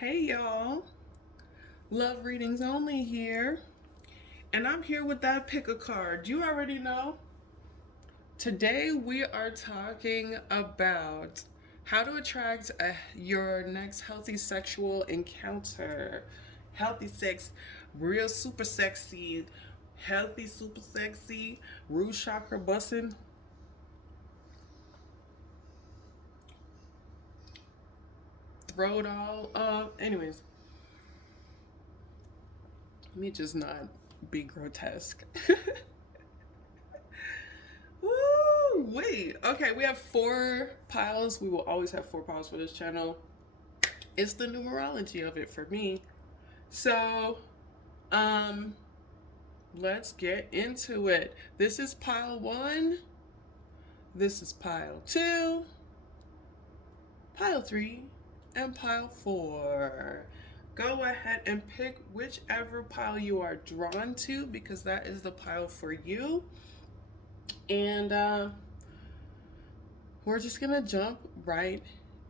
Hey y'all, love readings only here, and I'm here with that pick a card. You already know. Today we are talking about how to attract your next healthy sexual encounter. Healthy sex, real super sexy, healthy super sexy, root chakra busting. Throw it all. Anyways, let me just not be grotesque. Woo! Wait. Okay, we have four piles. We will always have four piles for this channel. It's the numerology of it for me. So, um, let's get into it. This is pile one. This is pile two, pile three, and pile four. Go ahead and pick whichever pile you are drawn to because that is the pile for you. And we're just gonna jump right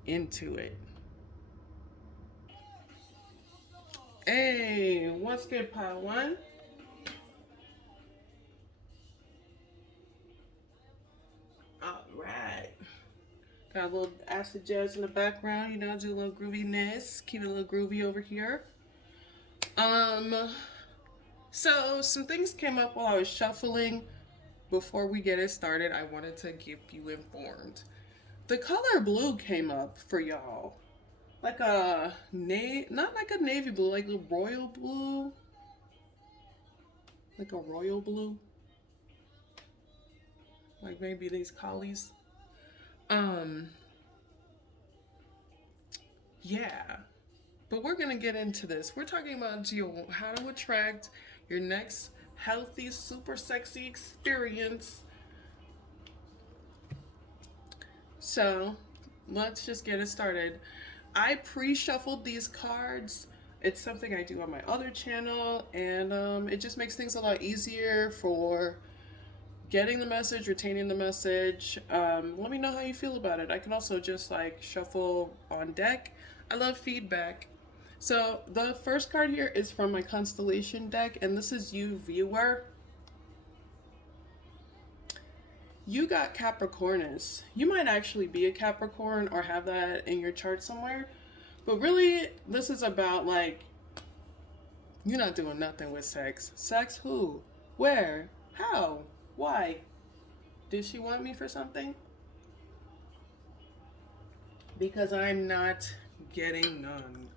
into it. Hey, what's good, pile one? All right. Got a little acid jazz in the background, do a little grooviness. Keep it a little groovy over here. Um, so some things came up while I was shuffling. Before we get it started, I wanted to keep you informed. The color blue came up for y'all. Like a not like a navy blue, like a royal blue. Like a royal blue. Like maybe these collies. Um, yeah. But we're gonna get into this. We're talking about how to attract your next healthy, super sexy experience. So let's just get it started. I pre-shuffled these cards. It's something I do on my other channel, and it just makes things a lot easier for getting the message, retaining the message. Let me know how you feel about it. I can also just like shuffle on deck. I love feedback. So the first card here is from my Constellation deck, and this is you, viewer. You got Capricornus. You might actually be a Capricorn or have that in your chart somewhere. But really, this is about like, you're not doing nothing with sex. Sex who? Where? How? Why? Did she want me for something? Because I'm not getting none.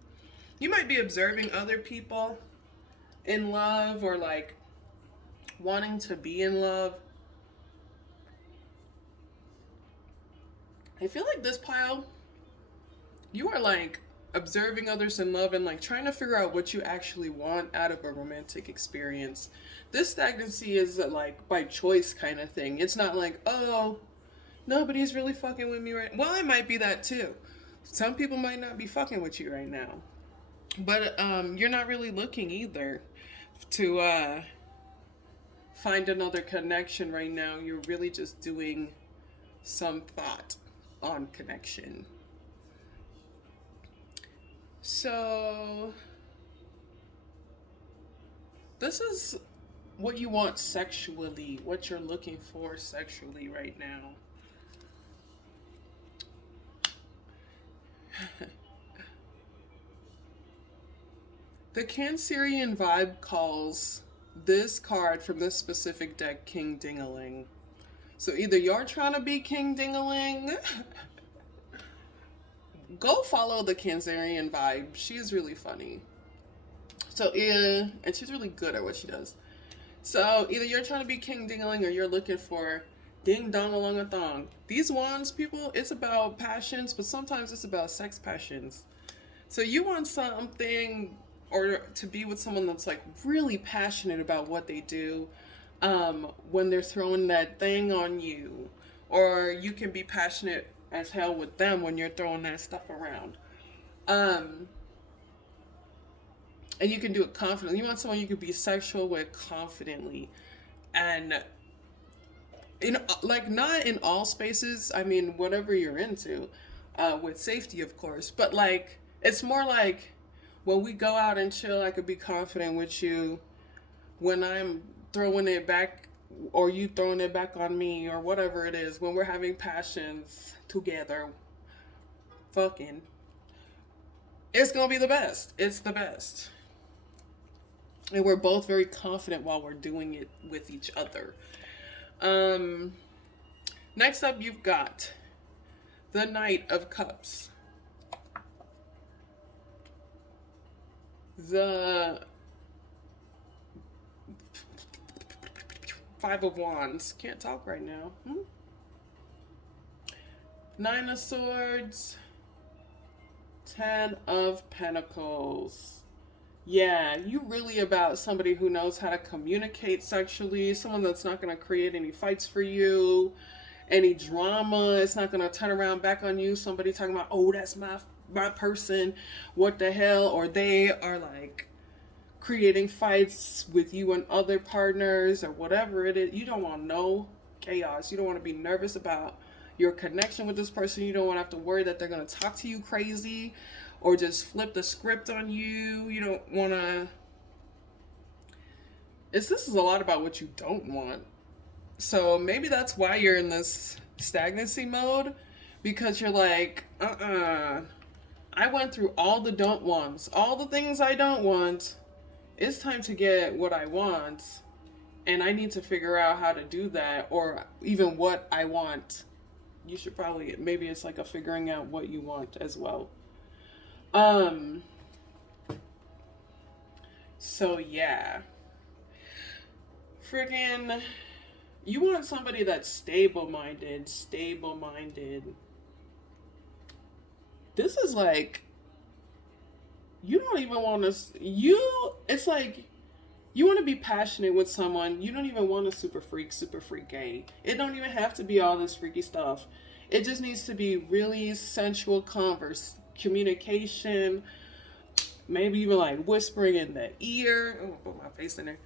You might be observing other people in love or like wanting to be in love. I feel like this pile, you are like observing others in love and like trying to figure out what you actually want out of a romantic experience. This stagnancy is like by choice kind of thing. It's not like, oh, nobody's really fucking with me right. Well, it might be that too. Some people might not be fucking with you right now. But you're not really looking either to find another connection right now. You're really just doing some thought on connection. So this is what you want sexually, what you're looking for sexually right now. The Cancerian vibe calls this card from this specific deck King Dingaling. So either you're trying to be King Dingaling, go follow the Cancerian vibe. She's really funny. So yeah, and she's really good at what she does. So either you're trying to be King Dingaling or you're looking for Ding Dong Along a Thong. These wands, people, it's about passions, but sometimes it's about sex passions. So you want something or to be with someone that's like really passionate about what they do when they're throwing that thing on you. Or you can be passionate as hell with them when you're throwing that stuff around. And you can do it confidently. You want someone you can be sexual with confidently. And in like not in all spaces, I mean whatever you're into, with safety of course. But like it's more like When we go out and chill, I could be confident with you. When I'm throwing it back, or you throwing it back on me, or whatever it is, when we're having passions together, fucking, it's gonna be the best. It's the best. And we're both very confident while we're doing it with each other. Um, Next up, you've got the Knight of Cups, the Five of Wands. Can't talk right now. Nine of Swords, Ten of Pentacles. Yeah, you really about somebody who knows how to communicate sexually, someone that's not going to create any fights for you, any drama. It's not going to turn around back on you. Somebody talking about, oh, that's my person, what the hell, or they are like creating fights with you and other partners or whatever it is. You don't want no chaos. You don't want to be nervous about your connection with this person. You don't want to have to worry that they're going to talk to you crazy or just flip the script on you. You don't want to. This is a lot about what you don't want. So maybe that's why you're in this stagnancy mode, because you're like, I went through all the don't wants, all the things I don't want. It's time to get what I want, and I need to figure out how to do that, or even what I want. You should probably, maybe it's like a figuring out what you want as well. So yeah. Friggin', you want somebody that's stable-minded. This is like, you don't even want to, it's like, you want to be passionate with someone. You don't even want a super freak gay. It don't even have to be all this freaky stuff. It just needs to be really sensual communication. Maybe even like whispering in the ear. Oh, put my face in there.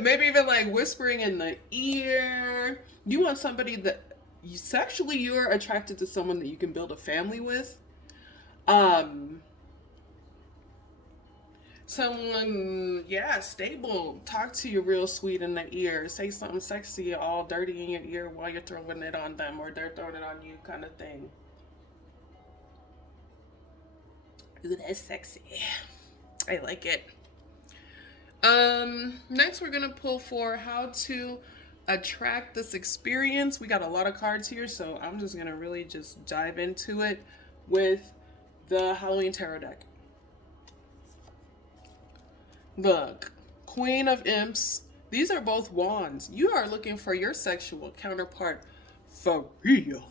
Maybe even like whispering in the ear. You want somebody that sexually you're attracted to someone that you can build a family with. Someone, yeah, stable. Talk to you real sweet in the ear. Say something sexy all dirty in your ear while you're throwing it on them or they're throwing it on you, kind of thing. Ooh, that's sexy. I like it. Next we're gonna pull for how to attract this experience. We got a lot of cards here, so I'm just gonna really just dive into it with the Halloween Tarot deck. Look, Queen of Imps. These are both wands. You are looking for your sexual counterpart for real.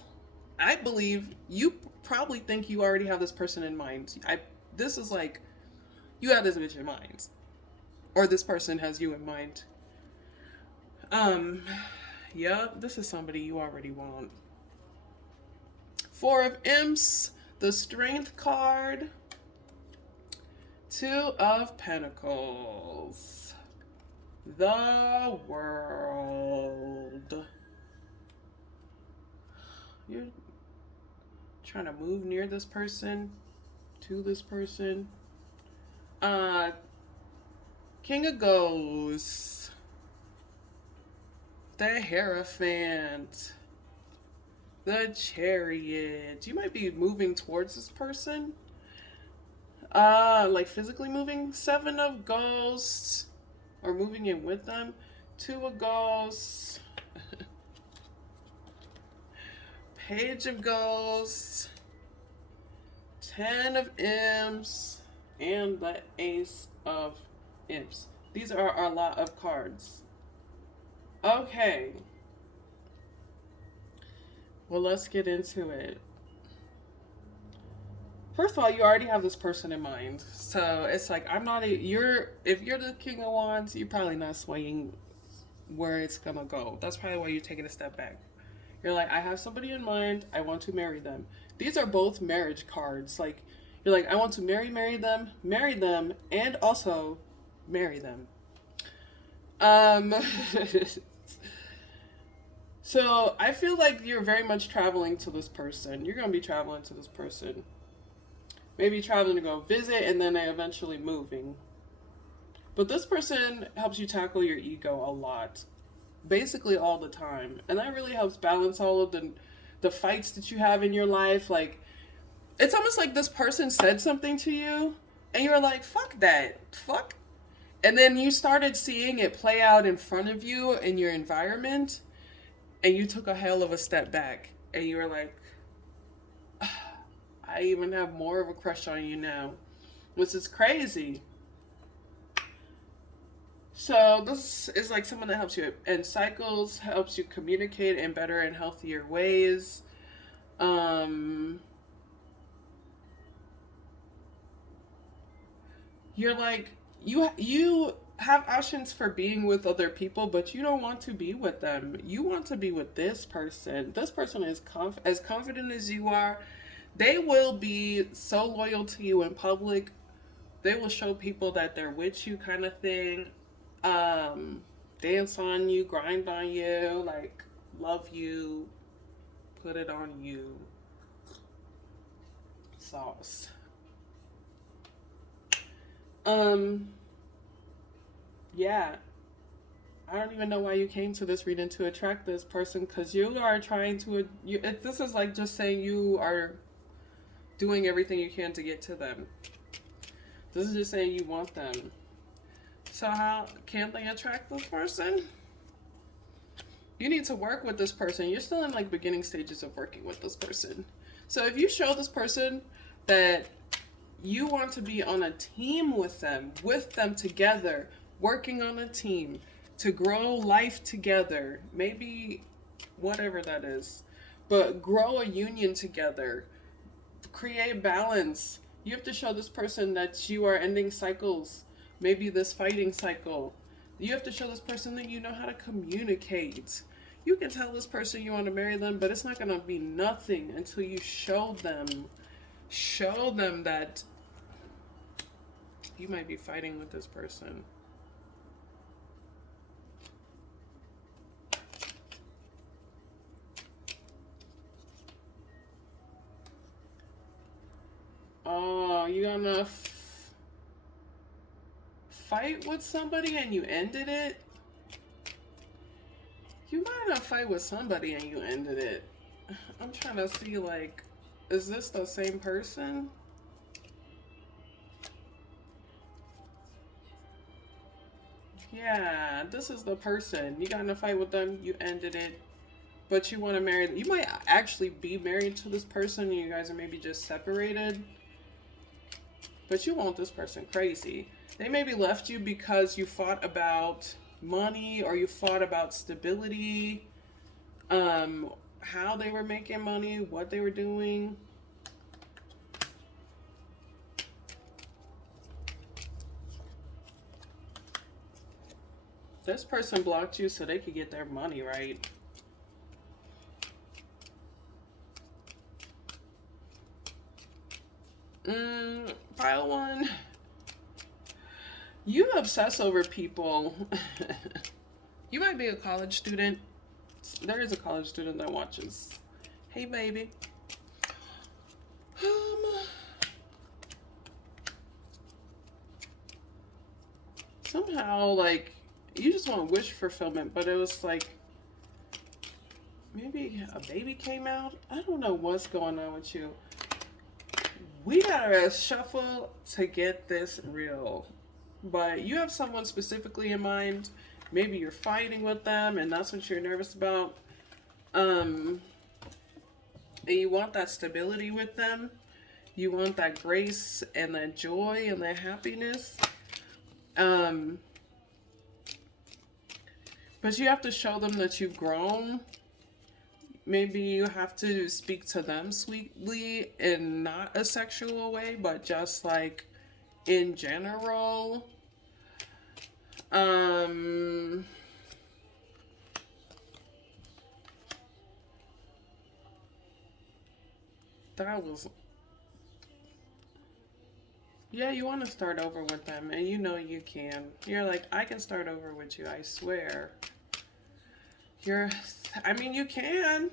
I believe you probably think you already have this person in mind. This is like, you have this bitch in mind. Or this person has you in mind. Yep, this is somebody you already want. Four of Imps, the Strength card. Two of Pentacles, the World. You're trying to move near this person, to this person. King of Ghosts, the Hierophant, the Chariot. You might be moving towards this person. Like physically moving. Seven of Ghosts, or moving in with them. Two of Ghosts. Page of Ghosts. 10 of Imps. And the Ace of Imps. These are a lot of cards. Okay. Well, let's get into it. First of all, you already have this person in mind. So it's like, if you're the King of Wands, you're probably not swaying where it's gonna go. That's probably why you're taking a step back. You're like, I have somebody in mind, I want to marry them. These are both marriage cards. Like, you're like, I want to marry them, and also marry them. So I feel like you're very much traveling to this person. You're gonna be traveling to this person. maybe traveling to go visit, and then they eventually moving. But this person helps you tackle your ego a lot, basically all the time, and that really helps balance all of the fights that you have in your life. Like, it's almost like this person said something to you, and you were like, "Fuck that, fuck," and then you started seeing it play out in front of you in your environment, and you took a hell of a step back, and you were like, "I even have more of a crush on you now," which is crazy. So this is like someone that helps you in cycles, helps you communicate in better and healthier ways. Um, you're like you have options for being with other people, but you don't want to be with them. You want to be with this person. This person is as confident as you are. They will be so loyal to you in public. They will show people that they're with you, kind of thing. Um, Dance on you, grind on you, like love you, put it on you. Sauce. Um, yeah. I don't even know why you came to this reading to attract this person, because you are trying to. This is like just saying you are doing everything you can to get to them. This is just saying you want them. So how can they attract this person? You need to work with this person. You're still in like beginning stages of working with this person. So if you show this person that you want to be on a team with them together, working on a team to grow life together, maybe whatever that is, but grow a union together, create balance. You have to show this person that you are ending cycles, maybe this fighting cycle. You have to show this person that you know how to communicate. You can tell this person you want to marry them, but it's not going to be nothing until you show them that you might be fighting with this person. Oh, you gonna fight with somebody and you ended it? You might not fight with somebody and you ended it. I'm trying to see, like, is this the same person? Yeah, this is the person. You got in a fight with them, you ended it, but you want to marry them. You might actually be married to this person, and you guys are maybe just separated, but you want this person crazy. They maybe left you because you fought about money, or you fought about stability, how they were making money, what they were doing. This person blocked you so they could get their money right. Pile one. You obsess over people. You might be a college student. There is a college student that watches. Hey, baby. Somehow, like, you just want wish fulfillment, but it was like maybe a baby came out. I don't know what's going on with you. We gotta shuffle to get this real. But you have someone specifically in mind. Maybe you're fighting with them and that's what you're nervous about. And you want that stability with them. You want that grace and that joy and that happiness. But you have to show them that you've grown. Maybe you have to speak to them sweetly in not a sexual way, but just like in general. That was, yeah, you want to start over with them, and you know you can. You're like, I can start over with you, I swear. I mean, you can.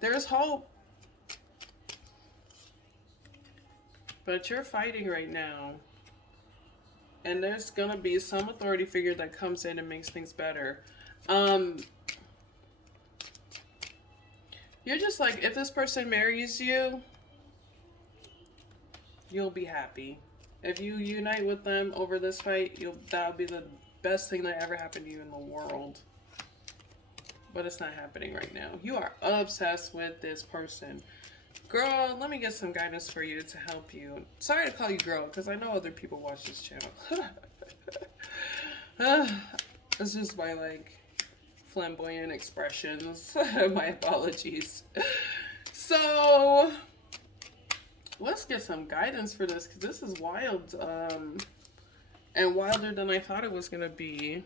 There's hope. But you're fighting right now. And there's gonna be some authority figure that comes in and makes things better. Um, you're just like, if this person marries you, you'll be happy. If you unite with them over this fight, that'll be the best thing that ever happened to you in the world. But it's not happening right now. You are obsessed with this person. Girl, let me get some guidance for you to help you. Sorry to call you girl, because I know other people watch this channel. It's just my, like, flamboyant expressions. My apologies. So, let's get some guidance for this, because this is wild. And wilder than I thought it was going to be.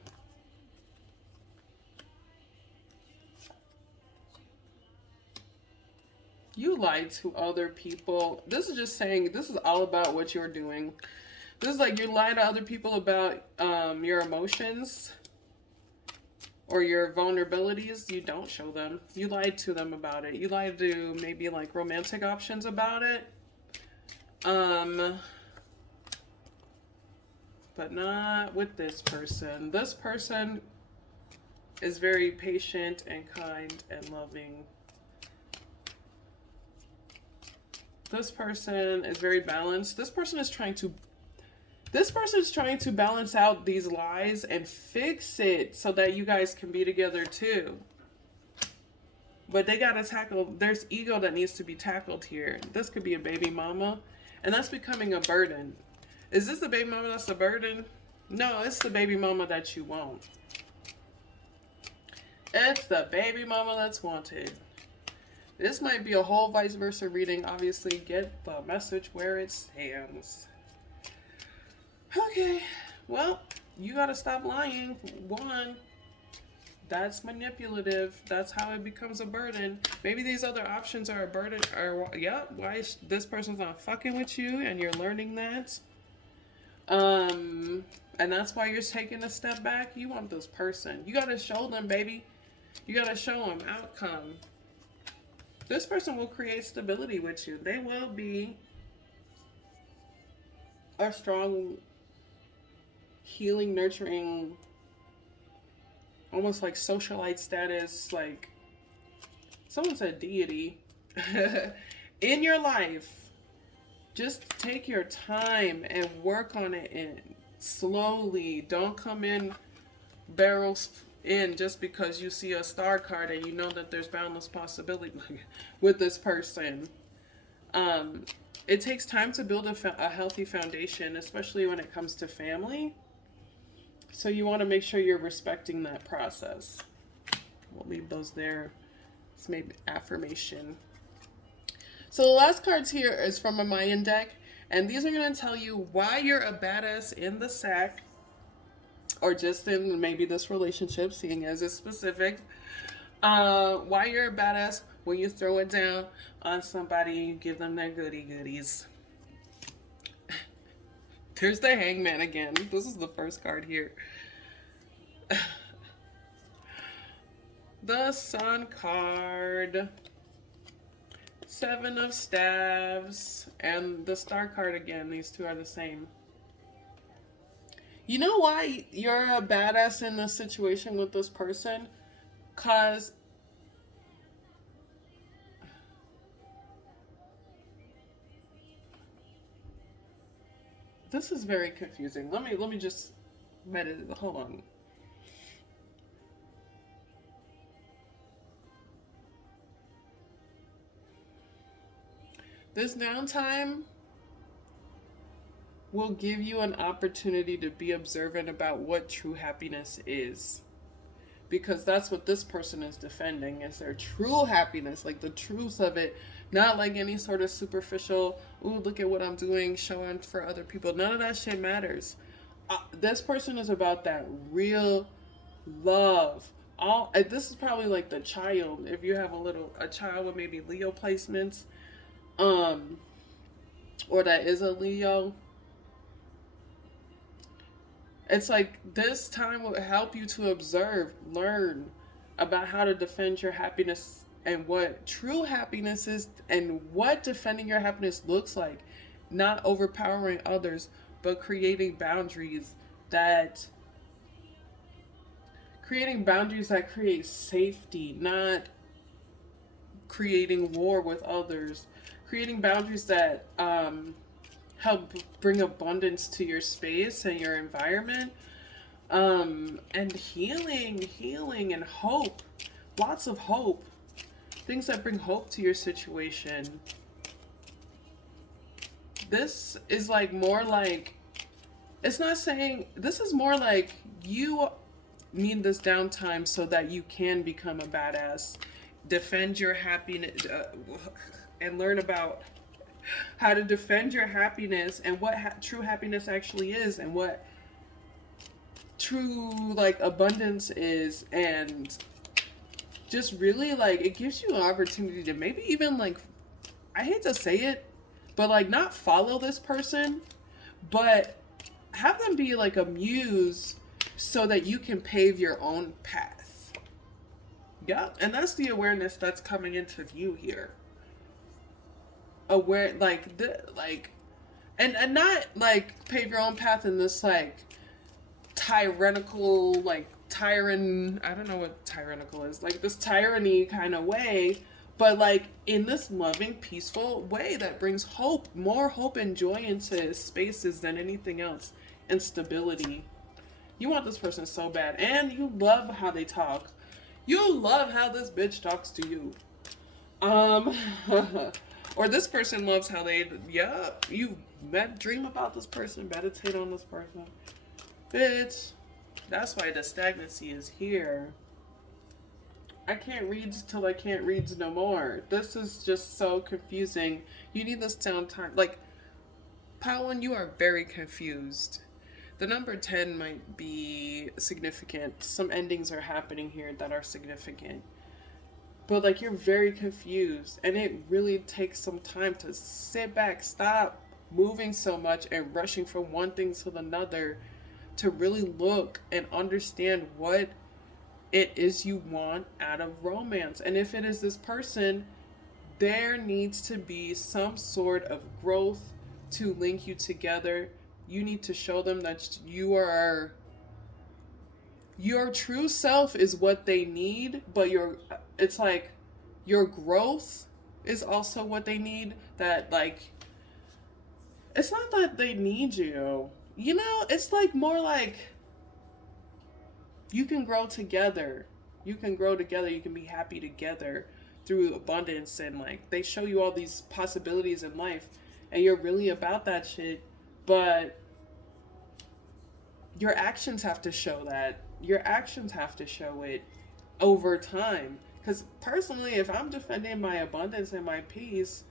You lied to other people. This is just saying, this is all about what you're doing. This is like you're lying to other people about your emotions or your vulnerabilities. You don't show them. You lied to them about it. You lied to maybe like romantic options about it. But not with this person. This person is very patient and kind and loving. This person is very balanced. This person is trying to balance out these lies and fix it so that you guys can be together too. But they gotta tackle, there's ego that needs to be tackled here. This could be a baby mama, and that's becoming a burden. Is this the baby mama that's a burden? No, it's the baby mama that you want. It's the baby mama that's wanted. This might be a whole vice versa reading. Obviously, get the message where it stands. Okay, well, you gotta stop lying. One, that's manipulative. That's how it becomes a burden. Maybe these other options are a burden. Or yeah, why this person's not fucking with you, and you're learning that. And that's why you're taking a step back. You want this person. You gotta show them, baby. You gotta show them outcome. This person will create stability with you. They will be a strong, healing, nurturing, almost like socialite status, like someone said deity in your life. Just take your time and work on it and slowly. Don't come in barrels in just because you see a star card and you know that there's boundless possibility with this person. It takes time to build a healthy foundation, especially when it comes to family. So you want to make sure you're respecting that process. We'll leave those there. It's maybe affirmation. So the last cards here is from a Mayan deck, and these are going to tell you why you're a badass in the sack, or just in maybe this relationship, seeing as it's specific. Why you're a badass when you throw it down on somebody and you give them their goodies. There's the Hangman again. This is the first card here. The Sun card. Seven of Staves. And the Star card again. These two are the same. You know why you're a badass in this situation with this person? Because this is very confusing. Let me just meditate. Hold on. This downtime will give you an opportunity to be observant about what true happiness is. Because that's what this person is defending, is their true happiness, like the truth of it. Not like any sort of superficial, ooh, look at what I'm doing, showing for other people. None of that shit matters. This person is about that real love. This is probably like the child, if you have a child with maybe Leo placements, or that is a Leo. It's like this time will help you to observe, learn about how to defend your happiness and what true happiness is and what defending your happiness looks like. not overpowering others, but that creating boundaries that create safety, not creating war with others, creating boundaries that help bring abundance to your space and your environment, and healing and hope, lots of hope, things that bring hope to your situation. This is like more like, it's not saying, this is more like you need this downtime so that you can become a badass, defend your happiness, and learn about how to defend your happiness and what true happiness actually is, and what true like abundance is, and just really like it gives you an opportunity to maybe even like, I hate to say it, but like not follow this person, but have them be like a muse so that you can pave your own path. Yeah, and that's the awareness that's coming into view here. Aware, like and not like pave your own path in this like tyrannical, like tyrant, I don't know what tyrannical is, like this tyranny kind of way, but like in this loving, peaceful way that brings hope, more hope and joy into spaces than anything else, and stability. You want this person so bad, and you love how they talk. You love how this bitch talks to you. Or this person loves how they, yeah, you dream about this person, meditate on this person. Bitch, that's why the stagnancy is here. I can't read till I can't read no more. This is just so confusing. You need this downtime. Like, Pawan, you are very confused. The number 10 might be significant. Some endings are happening here that are significant. But, like, you're very confused. And it really takes some time to sit back, stop moving so much and rushing from one thing to another, to really look and understand what it is you want out of romance. And if it is this person, there needs to be some sort of growth to link you together. You need to show them that your true self is what they need, but it's like your growth is also what they need. That like, it's not that they need you. You know, it's like more like you can grow together. You can grow together. You can be happy together through abundance, and like they show you all these possibilities in life, and you're really about that shit, but your actions have to show that. Your actions have to show it over time. Because personally, if I'm defending my abundance and my peace,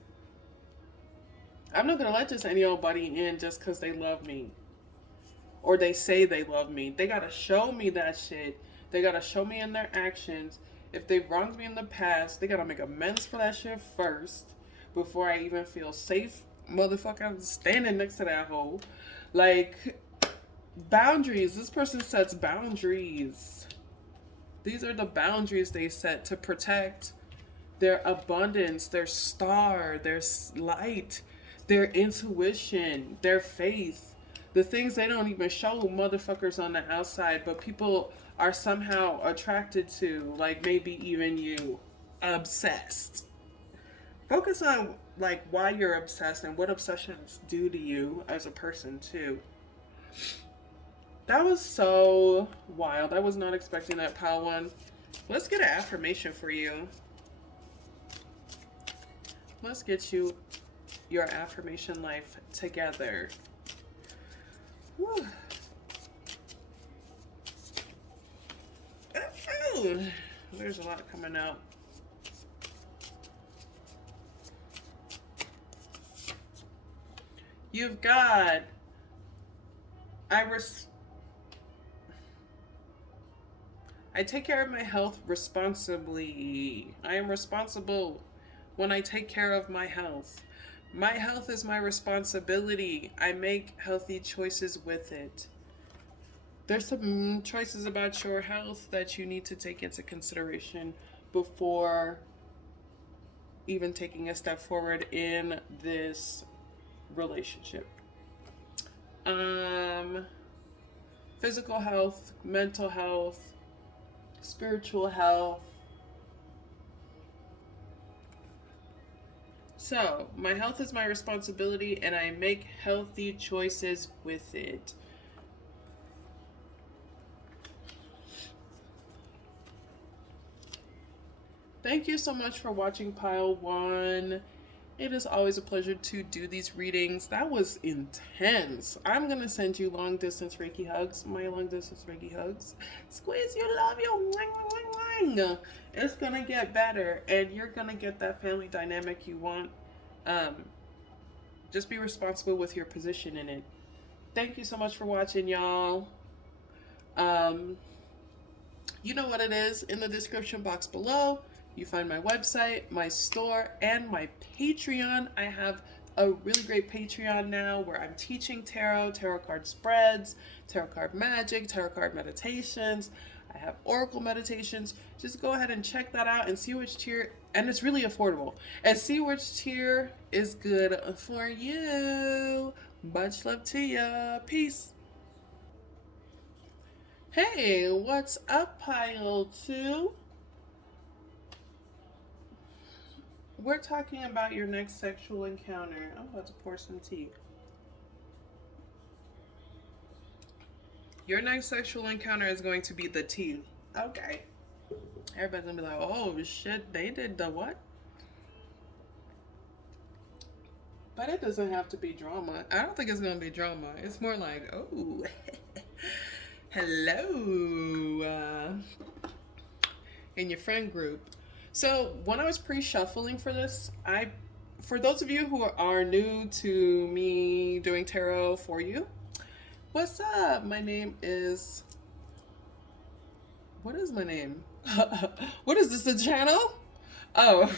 I'm not going to let just any old buddy in just because they love me. Or they say they love me. They got to show me that shit. They got to show me in their actions. If they've wronged me in the past, they got to make amends for that shit first before I even feel safe. Motherfucker, I'm standing next to that hole. Like, boundaries. This person sets boundaries. These are the boundaries they set to protect their abundance, their star, their light, their intuition, their faith. The things they don't even show motherfuckers on the outside, but people are somehow attracted to, like maybe even you. Obsessed. Focus on like why you're obsessed and what obsessions do to you as a person too. That was so wild. I was not expecting that, pile one. Let's get an affirmation for you. Let's get you your affirmation life together. Whew. Oh, there's a lot coming out. You've got I take care of my health responsibly. I am responsible when I take care of my health. My health is my responsibility. I make healthy choices with it. There's some choices about your health that you need to take into consideration before even taking a step forward in this relationship. Um, Physical health, mental health, spiritual health. So, my health is my responsibility and I make healthy choices with it. Thank you so much for watching Pile 1. It is always a pleasure to do these readings. That was intense. I'm going to send you long distance Reiki hugs. My long distance Reiki hugs. Squeeze you, love you. It's going to get better and you're going to get that family dynamic you want. Just be responsible with your position in it. Thank you so much for watching, y'all. You know what it is in the description box below. You find my website, my store, and my Patreon. I have a really great Patreon now where I'm teaching tarot card spreads, tarot card magic, tarot card meditations. I have oracle meditations. Just go ahead and check that out and see which tier, and it's really affordable, and see which tier is good for you. Much love to ya. Peace. Hey, what's up, Pile 2? We're talking about your next sexual encounter. I'm about to pour some tea. Your next sexual encounter is going to be the tea. Okay. Everybody's gonna be like, oh shit, they did the what? But it doesn't have to be drama. I don't think it's gonna be drama. It's more like, oh, hello, in your friend group. So when I was pre-shuffling for this, for those of you who are new to me doing tarot for you, what's up? My name is, what is my name? What is this, a channel? Oh,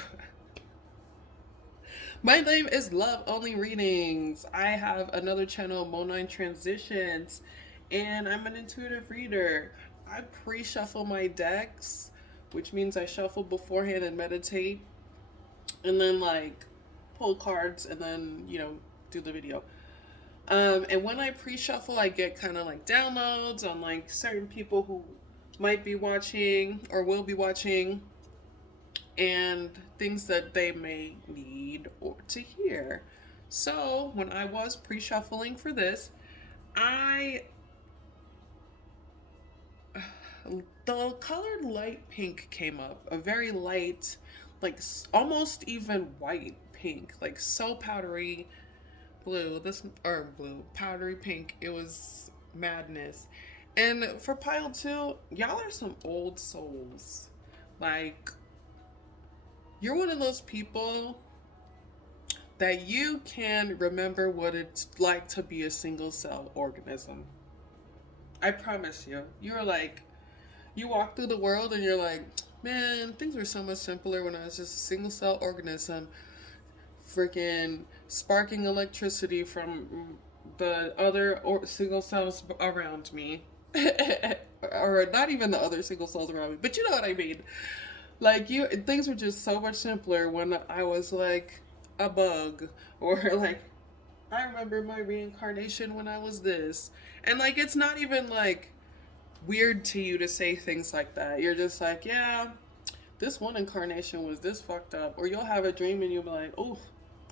my name is Love Only Readings. I have another channel, Monine Transitions, and I'm an intuitive reader. I pre-shuffle my decks, which means I shuffle beforehand and meditate, and then like pull cards and then, do the video. And when I pre-shuffle, I get kind of like downloads on like certain people who might be watching or will be watching, and things that they may need or to hear. So when I was pre-shuffling for this, the colored light pink came up, a very light, like almost even white pink, like so powdery blue, powdery pink. It was madness. And for Pile 2, y'all are some old souls. Like, you're one of those people that you can remember what it's like to be a single cell organism. I promise you. You're like, you walk through the world and you're like, man, things were so much simpler when I was just a single cell organism, freaking sparking electricity from the other single cells around me. Or not even the other single cells around me, but you know what I mean. Like, things were just so much simpler when I was like a bug, or like, I remember my reincarnation when I was this. And like, it's not even like weird to you to say things like that. You're just like, yeah, this one incarnation was this fucked up. Or you'll have a dream and you'll be like, oh,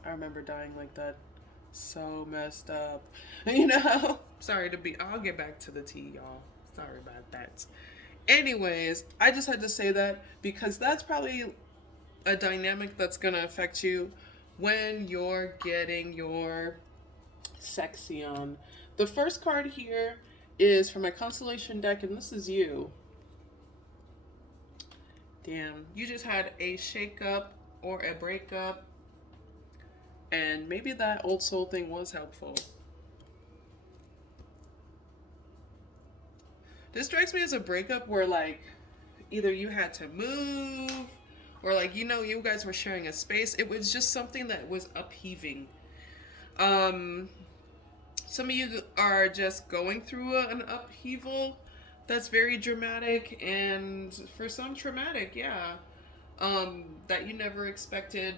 I remember dying like that. So messed up. Sorry I'll get back to the tea, y'all. Sorry about that. Anyways, I just had to say that because that's probably a dynamic that's gonna affect you when you're getting your sexy on. The first card here is from my Constellation deck, and this is you. Damn, you just had a shakeup or a breakup, and maybe that old soul thing was helpful. This strikes me as a breakup where like either you had to move or like, you guys were sharing a space. It was just something that was upheaving. Some of you are just going through an upheaval that's very dramatic, and for some traumatic, yeah. That you never expected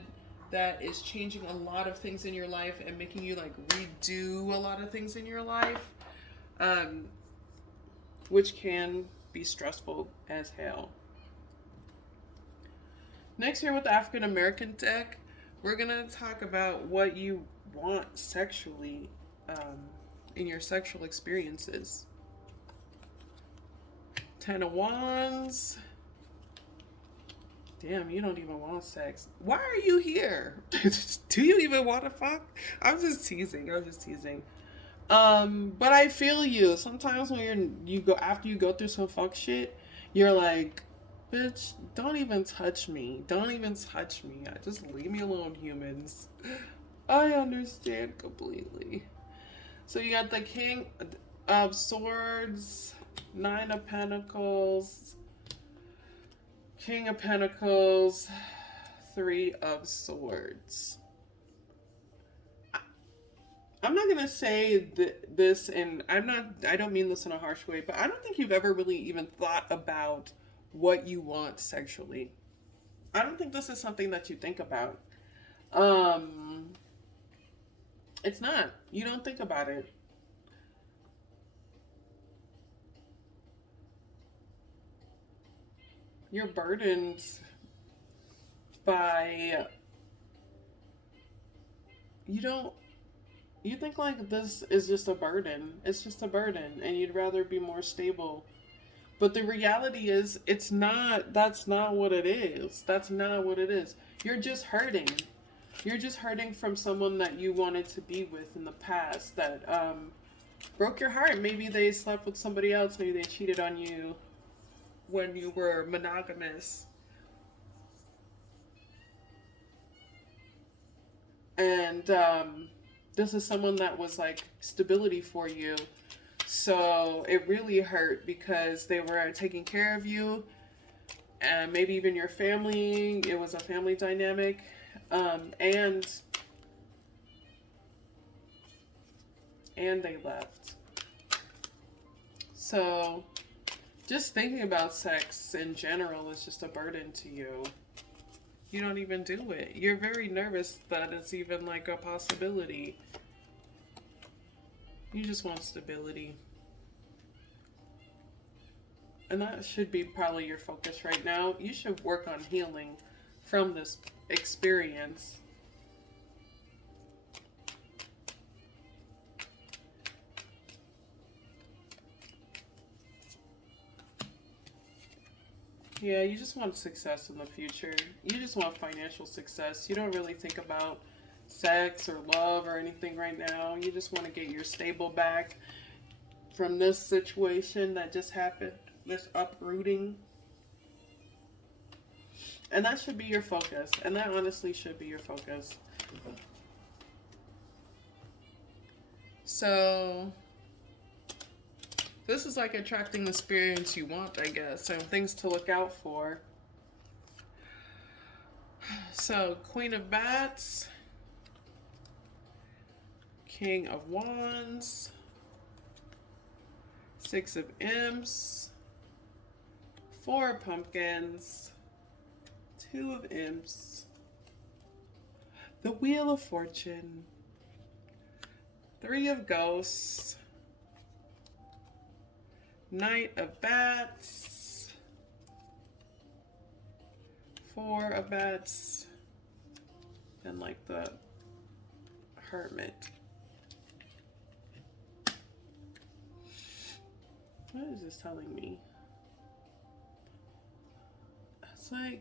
that is changing a lot of things in your life and making you like redo a lot of things in your life, um, which can be stressful as hell. Next, here with the African American deck, we're gonna talk about what you want sexually, um, in your sexual experiences. Ten of Wands. Damn, you don't even want sex. Why are you here? Do you even want to fuck? I'm just teasing. I'm just teasing. But I feel you. Sometimes when you go after you go through some fuck shit, you're like, bitch, don't even touch me. Don't even touch me. Just leave me alone, humans. I understand completely. So you got the King of Swords, Nine of Pentacles, King of Pentacles, Three of Swords. I'm not gonna say this, and I don't mean this in a harsh way, but I don't think you've ever really even thought about what you want sexually. I don't think this is something that you think about. Um, it's not. You don't think about it. You're burdened by, you don't, you think like this is just a burden. It's just a burden, and you'd rather be more stable. But the reality is, it's not. That's not what it is. That's not what it is. You're just hurting. You're just hurting from someone that you wanted to be with in the past that broke your heart. Maybe they slept with somebody else. Maybe they cheated on you when you were monogamous. And this is someone that was like stability for you. So it really hurt because they were taking care of you and maybe even your family. It was a family dynamic. And they left. So just thinking about sex in general is just a burden to you. You don't even do it. You're very nervous that it's even like a possibility. You just want stability. And that should be probably your focus right now. You should work on healing from this experience. Yeah, you just want success in the future. You just want financial success. You don't really think about sex or love or anything right now. You just want to get your stable back from this situation that just happened, this uprooting. And that should be your focus. And that honestly should be your focus. So this is like attracting the experience you want, I guess, and things to look out for. So, Queen of Bats, King of Wands, Six of Imps, Four of Pumpkins, Two of Imps, the Wheel of Fortune, Three of Ghosts, Knight of Bats, Four of Bats, and like the Hermit. What is this telling me? It's like,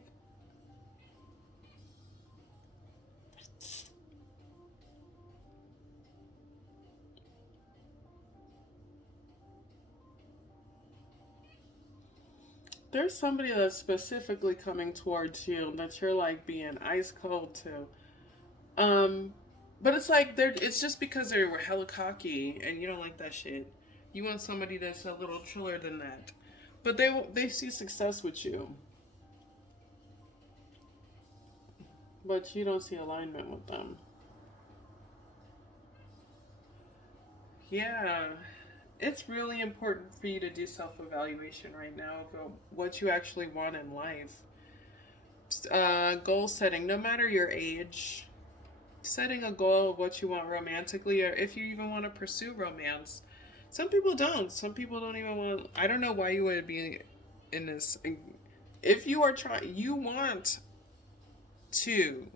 there's somebody that's specifically coming towards you that you're like being ice cold to. But it's like it's just because they were hella cocky and you don't like that shit. You want somebody that's a little chiller than that. But they see success with you. But you don't see alignment with them. Yeah. It's really important for you to do self-evaluation right now of what you actually want in life. goal setting, no matter your age, setting a goal of what you want romantically, or if you even want to pursue romance. Some people don't. Some people don't even want. I don't know why you would be in this. If you are trying, you want to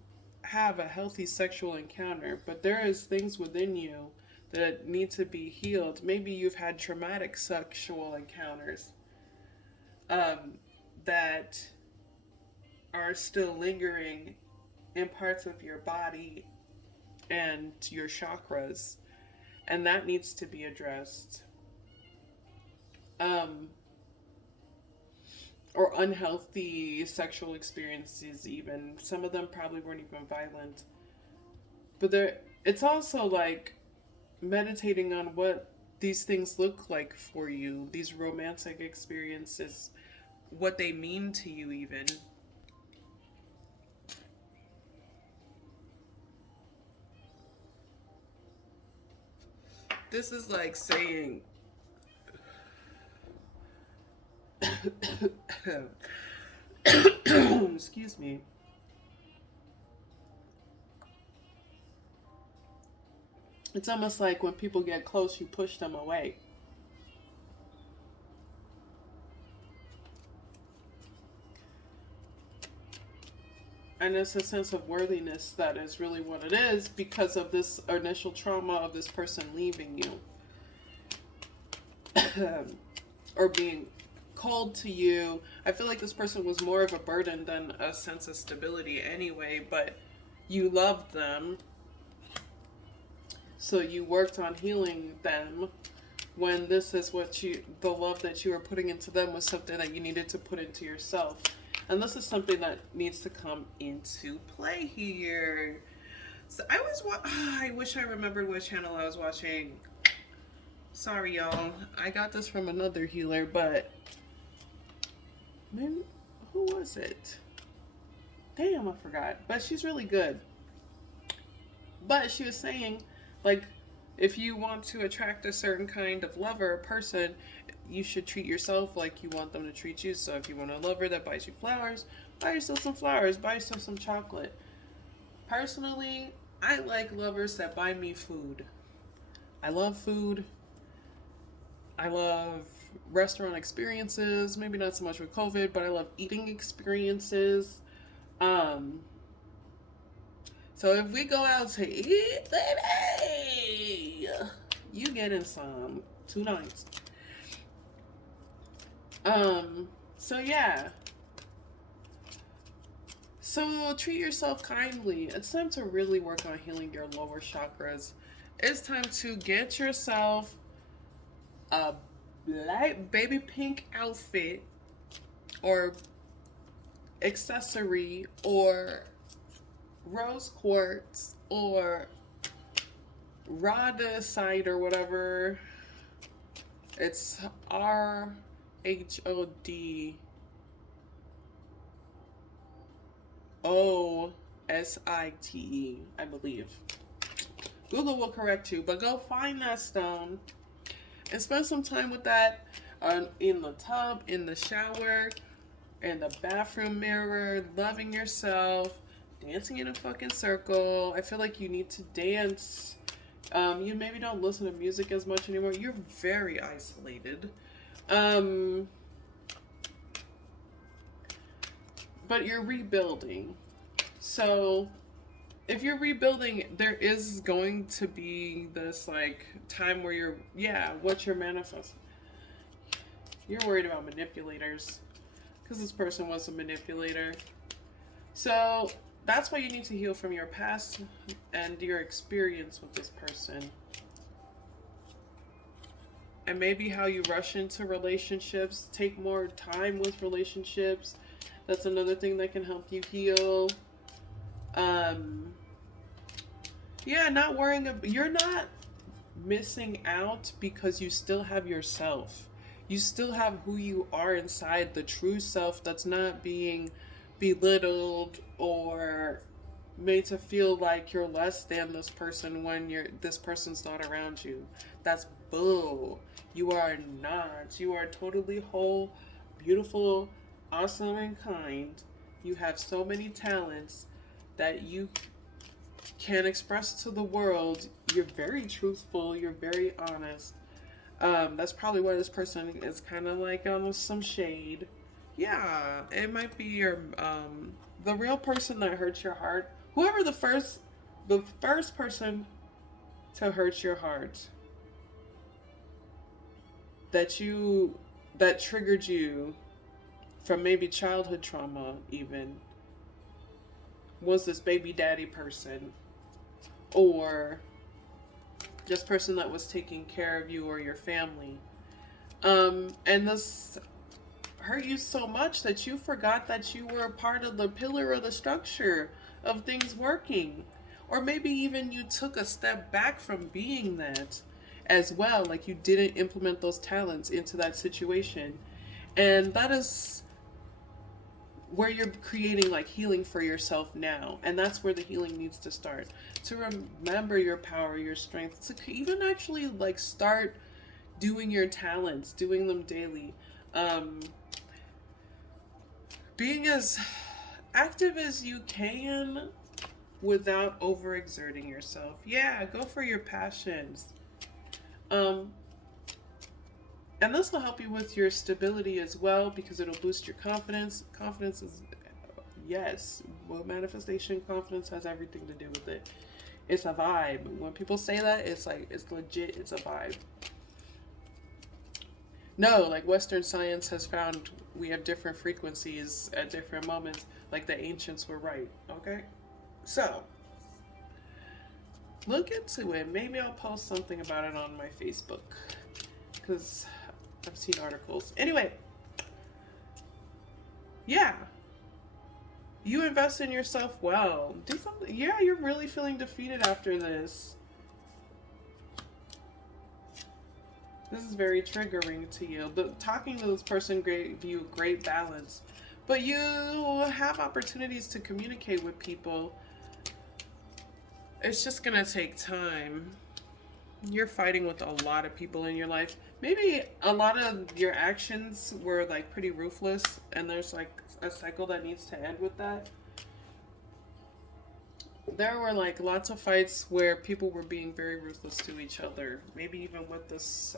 have a healthy sexual encounter, but there is things within you that need to be healed. Maybe you've had traumatic sexual encounters um, that are still lingering in parts of your body and your chakras, and that needs to be addressed. Um, or unhealthy sexual experiences, even. Some of them probably weren't even violent. But it's also like meditating on what these things look like for you, these romantic experiences, what they mean to you, even. This is like saying, excuse me. It's almost like when people get close, you push them away. And it's a sense of worthiness that is really what it is because of this initial trauma of this person leaving you. Or being cold to you. I feel like this person was more of a burden than a sense of stability anyway, but you loved them. So you worked on healing them when this is the love that you were putting into them was something that you needed to put into yourself. And this is something that needs to come into play here. So I wish I remembered what channel I was watching. Sorry, y'all. I got this from another healer, but maybe, who was it? Damn, I forgot. But she's really good. But she was saying, like, if you want to attract a certain kind of lover or person, you should treat yourself like you want them to treat you. So if you want a lover that buys you flowers, buy yourself some flowers, buy yourself some chocolate. Personally, I like lovers that buy me food. I love food. I love restaurant experiences. Maybe not so much with COVID, but I love eating experiences. So if we go out to eat, baby, you getting some tonight. So yeah. So treat yourself kindly. It's time to really work on healing your lower chakras. It's time to get yourself a light baby pink outfit or accessory or rose quartz or rhodocite or whatever. It's RHODOSITE, I believe. Google will correct you, but go find that stone and spend some time with that in the tub, in the shower, in the bathroom mirror, loving yourself, dancing in a fucking circle. I feel like you need to dance. You maybe don't listen to music as much anymore. You're very isolated. But you're rebuilding. So if you're rebuilding, there is going to be this like time where what you're manifesting. You're worried about manipulators because this person was a manipulator. So that's why you need to heal from your past and your experience with this person. And maybe how you rush into relationships, take more time with relationships. That's another thing that can help you heal. Not worrying you're not missing out because you still have yourself. You still have who you are inside, the true self that's not being belittled or made to feel like you're less than this person when this person's not around you. That's bull. You are not. You are totally whole, beautiful, awesome, and kind. You have so many talents that you can express to the world. You're very truthful. You're very honest. That's probably why this person is kind of like on some shade. Yeah, it might be your the real person that hurts your heart. Whoever the first person to hurt your heart that you that triggered you from maybe childhood trauma even was this baby daddy person or just person that was taking care of you or your family. And this hurt you so much that you forgot that you were a part of the pillar of the structure of things working. Or maybe even you took a step back from being that as well, like you didn't implement those talents into that situation. And that is where you're creating like healing for yourself now, and that's where the healing needs to start, to remember your power, your strength, to even actually like start doing your talents, doing them daily, being as active as you can without overexerting yourself. Yeah, go for your passions. um and this will help you with your stability as well, because it'll boost your confidence. Confidence is, yes, well, manifestation, confidence has everything to do with it. It's a vibe. When people say that, it's like, it's legit, it's a vibe. No, like Western science has found we have different frequencies at different moments. Like the ancients were right, okay? So, look into it. Maybe I'll post something about it on my Facebook, because I've seen articles. Anyway, yeah. You invest in yourself well. Do something. Yeah, you're really feeling defeated after this. This is very triggering to you. But talking to this person gave you great balance. But you have opportunities to communicate with people. It's just gonna take time. You're fighting with a lot of people in your life. Maybe a lot of your actions were like pretty ruthless, and there's like a cycle that needs to end with that. There were like lots of fights where people were being very ruthless to each other. Maybe even with this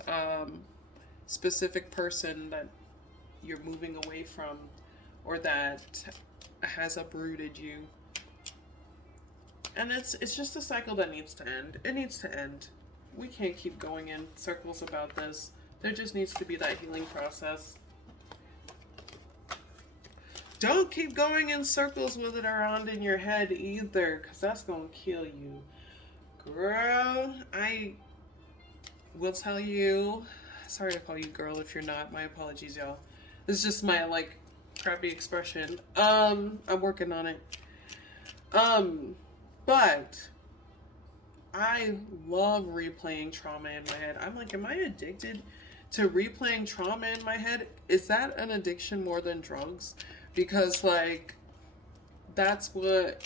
specific person that you're moving away from, or that has uprooted you. And it's just a cycle that needs to end. It needs to end. We can't keep going in circles about this. There just needs to be that healing process. Don't keep going in circles with it around in your head either, because that's going to kill you. Girl, I will tell you. Sorry to call you girl if you're not. My apologies, y'all. This is just my, like, crappy expression. I'm working on it. But I love replaying trauma in my head. I'm like, am I addicted to replaying trauma in my head? Is that an addiction more than drugs? Because, like, that's what,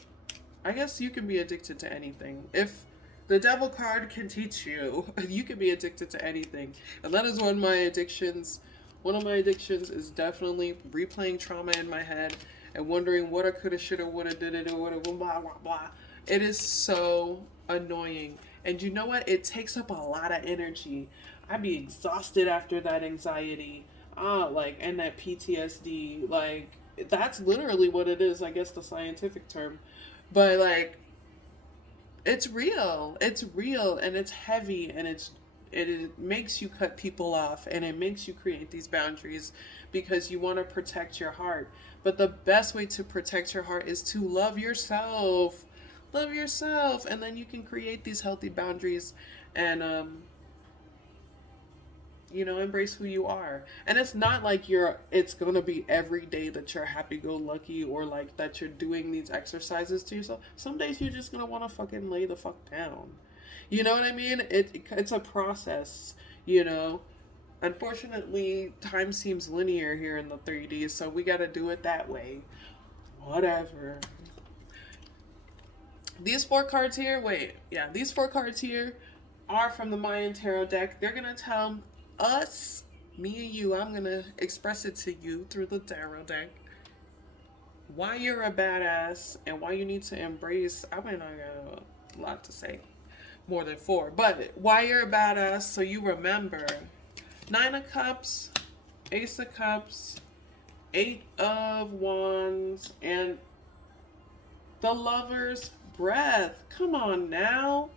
I guess you can be addicted to anything. If the devil card can teach you, you can be addicted to anything. And that is one of my addictions. One of my addictions is definitely replaying trauma in my head and wondering what I coulda, shoulda, woulda, did it, or woulda, blah, blah, blah. It is so annoying. And you know what? It takes up a lot of energy. I'd be exhausted after that anxiety. And that PTSD. Like, that's literally what it is, I guess, the scientific term. But, like, it's real. It's real, and it's heavy, and it makes you cut people off, and it makes you create these boundaries because you want to protect your heart. But the best way to protect your heart is to love yourself. Love yourself, and then you can create these healthy boundaries and embrace who you are. And it's not like it's gonna be every day that you're happy-go-lucky, or like that you're doing these exercises to yourself. Some days you're just gonna want to fucking lay the fuck down. You know what I mean? It's a process, Unfortunately, time seems linear here in the 3D, so we gotta do it that way. Whatever. These four cards here are from the Mayan Tarot deck. They're gonna tell us, me and you, I'm gonna express it to you through the tarot deck. why you're a badass and why you need to embrace. I might not got a lot to say, more than four, but why you're a badass. So you remember Nine of Cups, Ace of Cups, Eight of Wands, and the Lover's Breath. Come on now.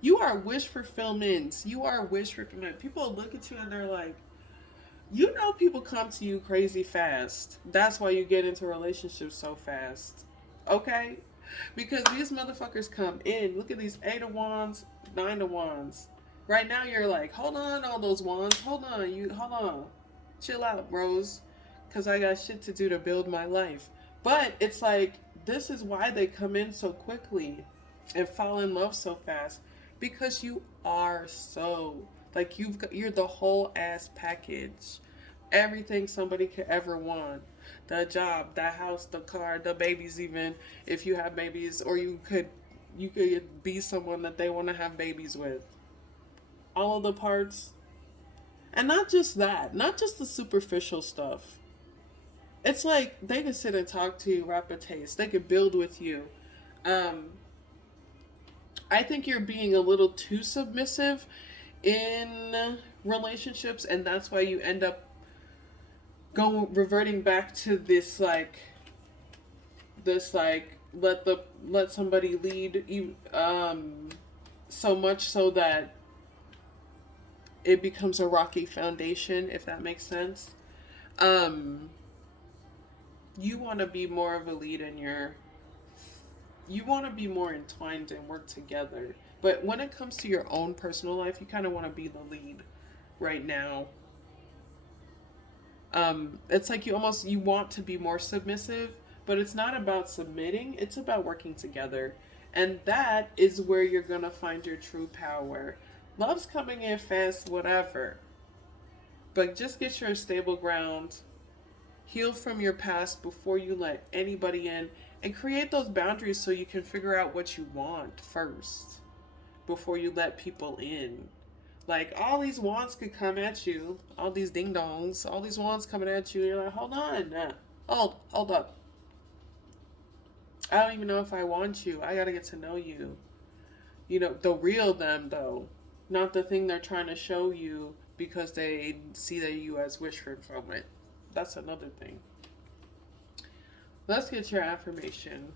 You are wish fulfillment. You are wish fulfillment. People look at you and they're like, you know, people come to you crazy fast. That's why you get into relationships so fast. Okay? Because these motherfuckers come in. Look at these Eight of Wands, Nine of Wands. Right now you're like, hold on, all those wands. Hold on, hold on. Chill out, Rose. Cause I got shit to do to build my life. But it's like, this is why they come in so quickly and fall in love so fast. Because you are so, like, you're the whole ass package. Everything somebody could ever want. The job, the house, the car, the babies, even if you have babies, or you could be someone that they want to have babies with. All of the parts. And not just that, not just the superficial stuff. It's like they can sit and talk to you, rap a taste. They could build with you. Um, I think you're being a little too submissive in relationships, and that's why you end up reverting back to this like let somebody lead you, so much so that it becomes a rocky foundation, if that makes sense. um you want to be more of a lead in your you want to be more entwined and work together, but when it comes to your own personal life, you kind of want to be the lead right now. It's like you want to be more submissive, but it's not about submitting, it's about working together. And that is where you're gonna find your true power. Love's coming in fast, whatever, but just get your stable ground, heal from your past before you let anybody in, and create those boundaries so you can figure out what you want first before you let people in. Like, all these wands could come at you, all these ding dongs, all these wands coming at you. You're like, hold on, hold up. I don't even know if I want you. I gotta get to know you. You know, the real them though, not the thing they're trying to show you because they see that you as wish fulfillment. That's another thing. Let's get your affirmation.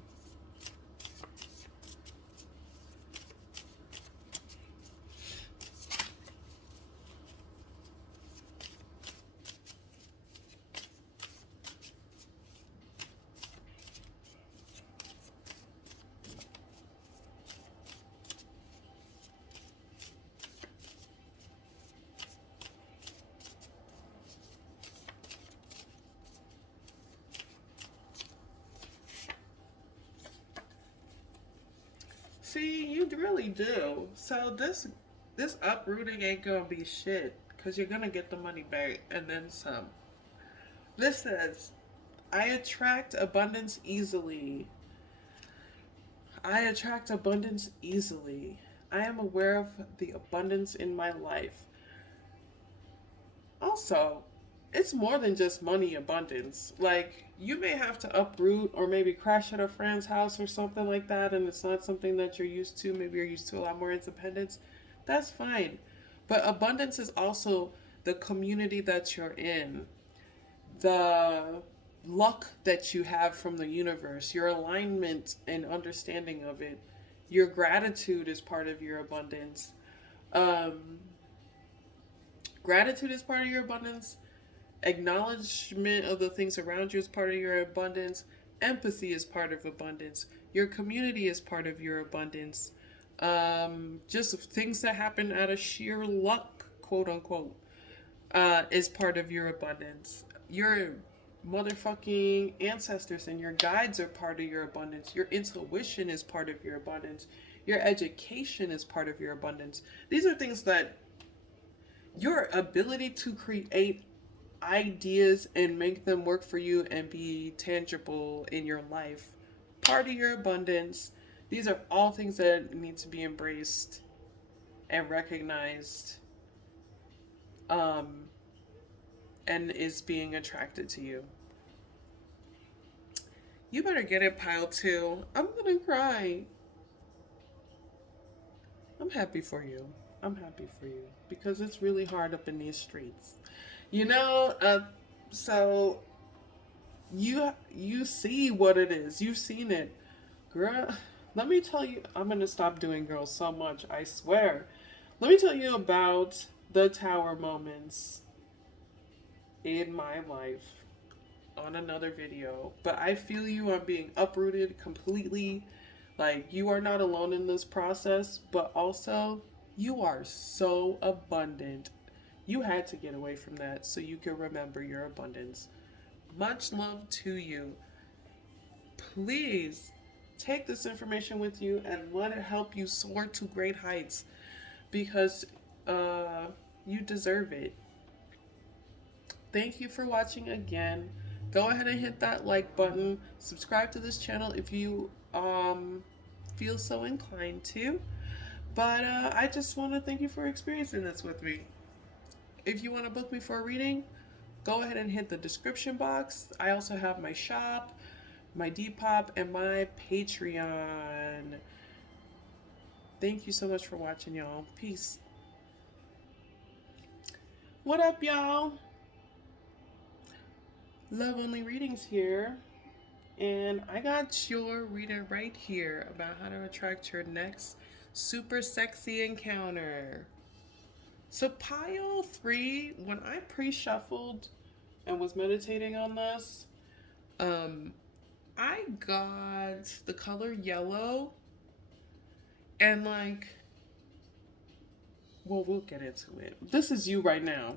See, you really do. So this uprooting ain't gonna be shit, cause you're gonna get the money back and then some. This says, I attract abundance easily. I attract abundance easily. I am aware of the abundance in my life. Also, it's more than just money abundance. Like, you may have to uproot or maybe crash at a friend's house or something like that, and it's not something that you're used to. Maybe you're used to a lot more independence. That's fine. But abundance is also the community that you're in, the luck that you have from the universe, your alignment and understanding of it. Your gratitude is part of your abundance. Um, Gratitude is part of your abundance. Acknowledgement of the things around you is part of your abundance. Empathy is part of abundance. Your community is part of your abundance. Just things that happen out of sheer luck, quote unquote, is part of your abundance. Your motherfucking ancestors and your guides are part of your abundance. Your intuition is part of your abundance. Your education is part of your abundance. These are things that your ability to create ideas and make them work for you and be tangible in your life, part of your abundance. These are all things that need to be embraced and recognized, um, and is being attracted to you. You better get it, pile two. I'm gonna cry. I'm happy for you. I'm happy for you because it's really hard up in these streets. You know, so you see what it is. You've seen it. Girl, let me tell you, I'm gonna stop doing girls so much, I swear. Let me tell you about the tower moments in my life on another video. But I feel you on being uprooted completely. Like, you are not alone in this process, but also, you are so abundant. You had to get away from that so you can remember your abundance. Much love to you. Please take this information with you and let it help you soar to great heights because you deserve it. Thank you for watching again. Go ahead and hit that like button. Subscribe to this channel if you feel so inclined to. But I just want to thank you for experiencing this with me. If you want to book me for a reading, go ahead and hit the description box. I also have my shop, my Depop, and my Patreon. Thank you so much for watching, y'all. Peace. What up, y'all? Love Only Readings here. And I got your reader right here about how to attract your next super sexy encounter. So pile 3, when I pre-shuffled and was meditating on this, I got the color yellow and like, well, we'll get into it. This is you right now.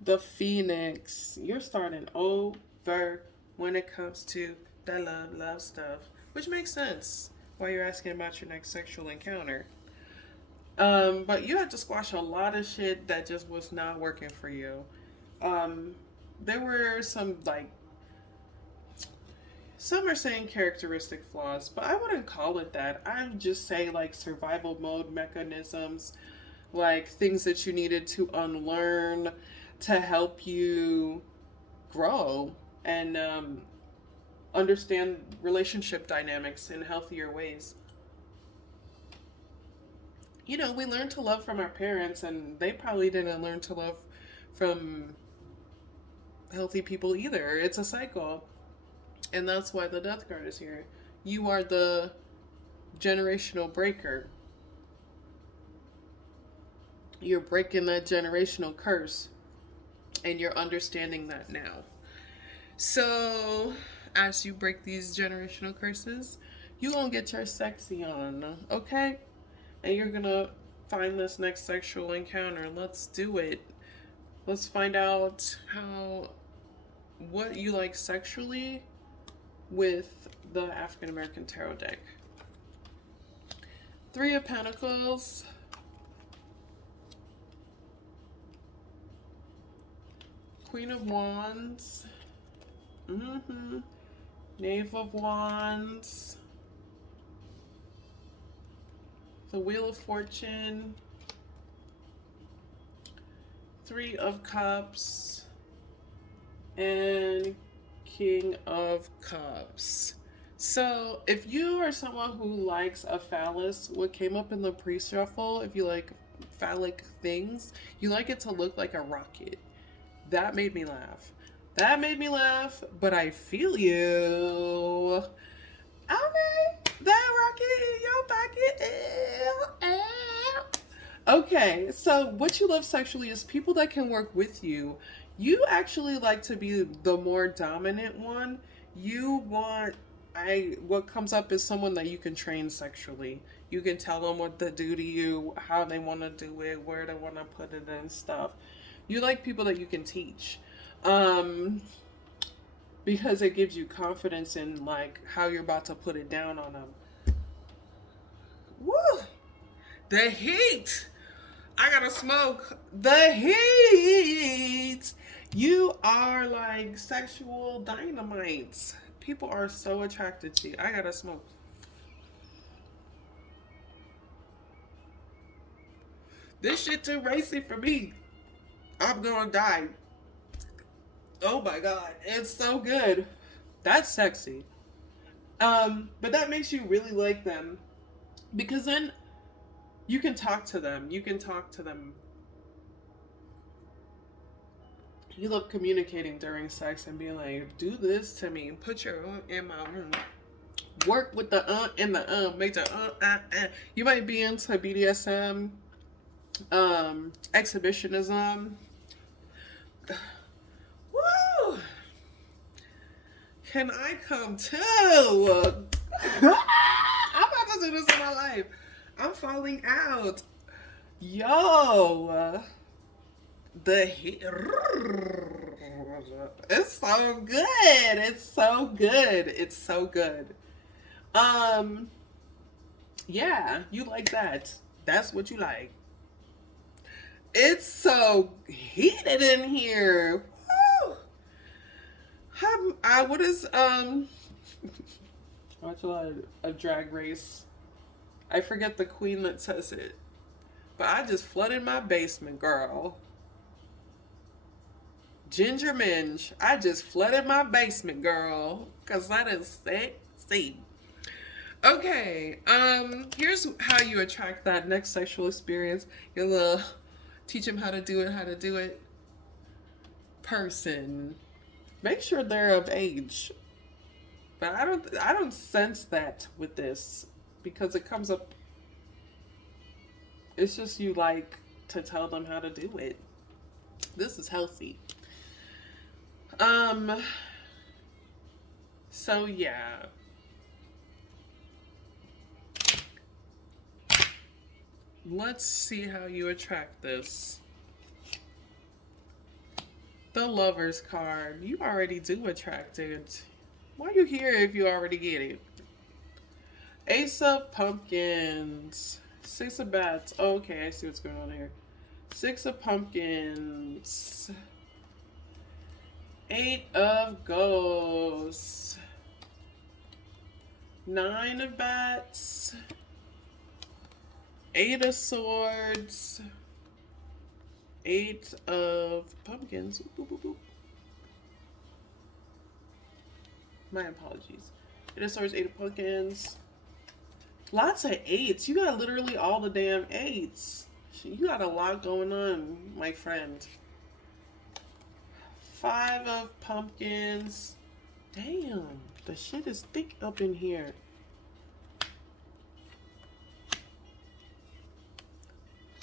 The Phoenix. You're starting over when it comes to the love stuff, which makes sense why you're asking about your next sexual encounter. But you had to squash a lot of shit that just was not working for you. There were some, like, some are saying characteristic flaws, but I wouldn't call it that. I would just say, like, survival mode mechanisms, like things that you needed to unlearn to help you grow and understand relationship dynamics in healthier ways. You know, we learn to love from our parents, and they probably didn't learn to love from healthy people either. It's a cycle. And that's why the Death card is here. You are the generational breaker. You're breaking that generational curse. And you're understanding that now. So, as you break these generational curses, you're going to get your sexy on, okay? And you're going to find this next sexual encounter. Let's do it. Let's find out what you like sexually with the African American Tarot deck. 3 of Pentacles. Queen of Wands. Knave of Wands. The Wheel of Fortune. 3 of Cups. And King of Cups. So, if you are someone who likes a phallus, what came up in the pre-shuffle, if you like phallic things, you like it to look like a rocket. That made me laugh. That made me laugh, but I feel you. Okay, that rocket in your pocket. Okay, so what you love sexually is people that can work with you. You actually like to be the more dominant one. What comes up is someone that you can train sexually. You can tell them what to do to you, how they want to do it, where they want to put it and stuff. You like people that you can teach. Because it gives you confidence in like how you're about to put it down on them. Woo! The heat! I gotta smoke. The heat! You are like sexual dynamites. People are so attracted to you. I gotta smoke. This shit too racy for me. I'm gonna die. Oh my god, it's so good. That's sexy. But that makes you really like them because then you can talk to them. You can talk to them. You love communicating during sex and being like, "Do this to me. Put your in my room. Work with the and the make the You might be into BDSM, exhibitionism. Woo! Can I come too? I'm about to do this in my life. I'm falling out. Yo, the heat. It's so good. It's so good. It's so good. Um, yeah, you like that. That's what you like. It's so heated in here. Woo! What is I watch a drag race. I forget the queen that says it. But I just flooded my basement, girl. Ginger Minge. I just flooded my basement, girl. Cause that is sexy. Okay, here's how you attract that next sexual experience. Your little teach them how to do it person. Make sure they're of age. But I don't sense that with this because it comes up. It's just you like to tell them how to do it. This is healthy. Um so yeah. Let's see how you attract this. The Lover's card. You already do attract it. Why are you here if you already get it? Ace of Pumpkins. Six of Bats. Oh, okay, I see what's going on here. Six of Pumpkins. Eight of Ghosts. Nine of Bats. Eight of Swords. Eight of Pumpkins. Boop, boop, boop. My apologies. Eight of Swords, Eight of Pumpkins. Lots of eights. You got literally all the damn eights. You got a lot going on, my friend. Five of Pumpkins. Damn, the shit is thick up in here.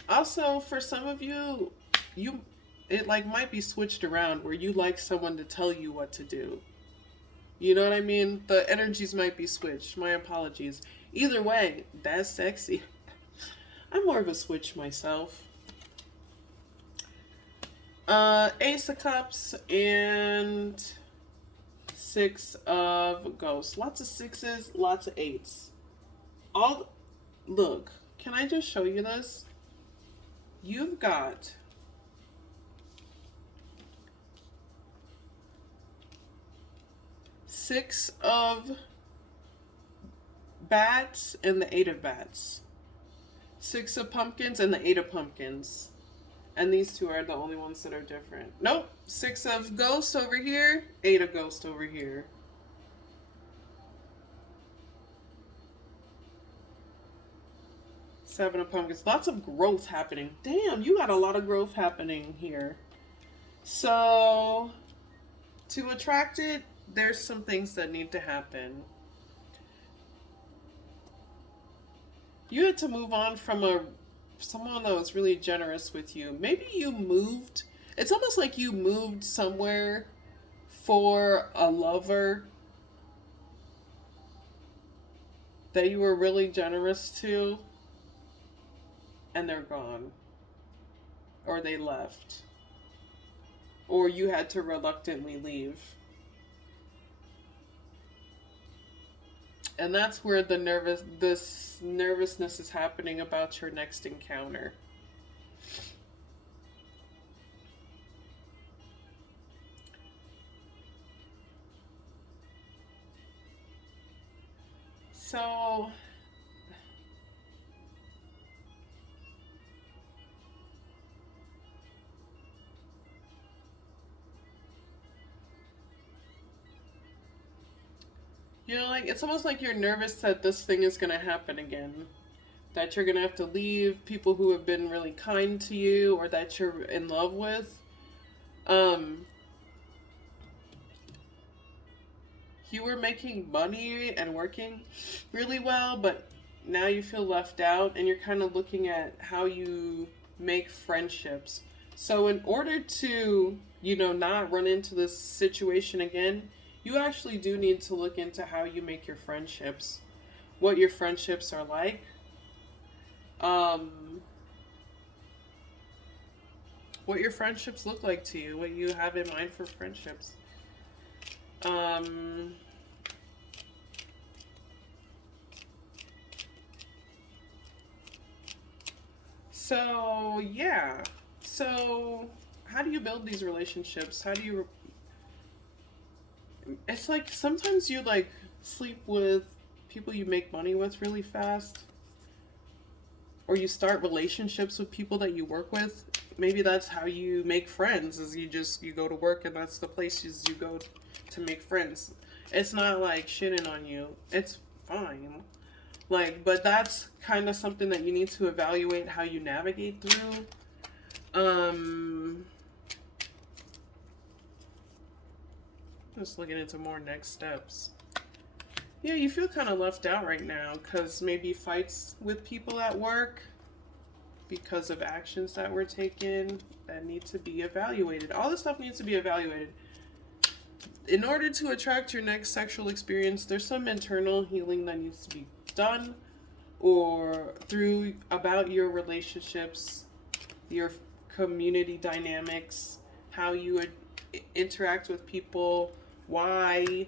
Also, for some of you, it like might be switched around where you like someone to tell you what to do. You know what I mean? The energies might be switched. My apologies. Either way, that's sexy. I'm more of a switch myself. Ace of Cups and Six of Ghosts. Lots of sixes, lots of eights. Look, can I just show you this? You've got Six of Bats and the Eight of Bats. Six of Pumpkins and the Eight of Pumpkins. And these two are the only ones that are different. Nope. Six of Ghosts over here. Eight of Ghosts over here. Seven of Pumpkins. Lots of growth happening. Damn, you got a lot of growth happening here. So, to attract it, there's some things that need to happen. You had to move on from someone that was really generous with you. Maybe you moved. It's almost like you moved somewhere for a lover that you were really generous to, and they're gone. Or they left. Or you had to reluctantly leave. And that's where this nervousness is happening about your next encounter. So, You know, like, it's almost like you're nervous that this thing is going to happen again. That you're going to have to leave people who have been really kind to you or that you're in love with. Um, you were making money and working really well, but now you feel left out and you're kind of looking at how you make friendships. So, in order to, not run into this situation again, you actually do need to look into how you make your friendships, what your friendships are like. Um, what your friendships look like to you, what you have in mind for friendships. Um, so, yeah. So, how do you build these relationships? How do you. It's like sometimes you like sleep with people you make money with really fast, or you start relationships with people that you work with. Maybe that's how you make friends, is you go to work and that's the places you go to make friends. It's not like shitting on you. It's fine. Like, but that's kind of something that you need to evaluate how you navigate through. Just looking into more next steps. Yeah, you feel kind of left out right now because maybe fights with people at work because of actions that were taken that need to be evaluated. All this stuff needs to be evaluated. In order to attract your next sexual experience, there's some internal healing that needs to be done, or through about your relationships, your community dynamics, how you would interact with people, why,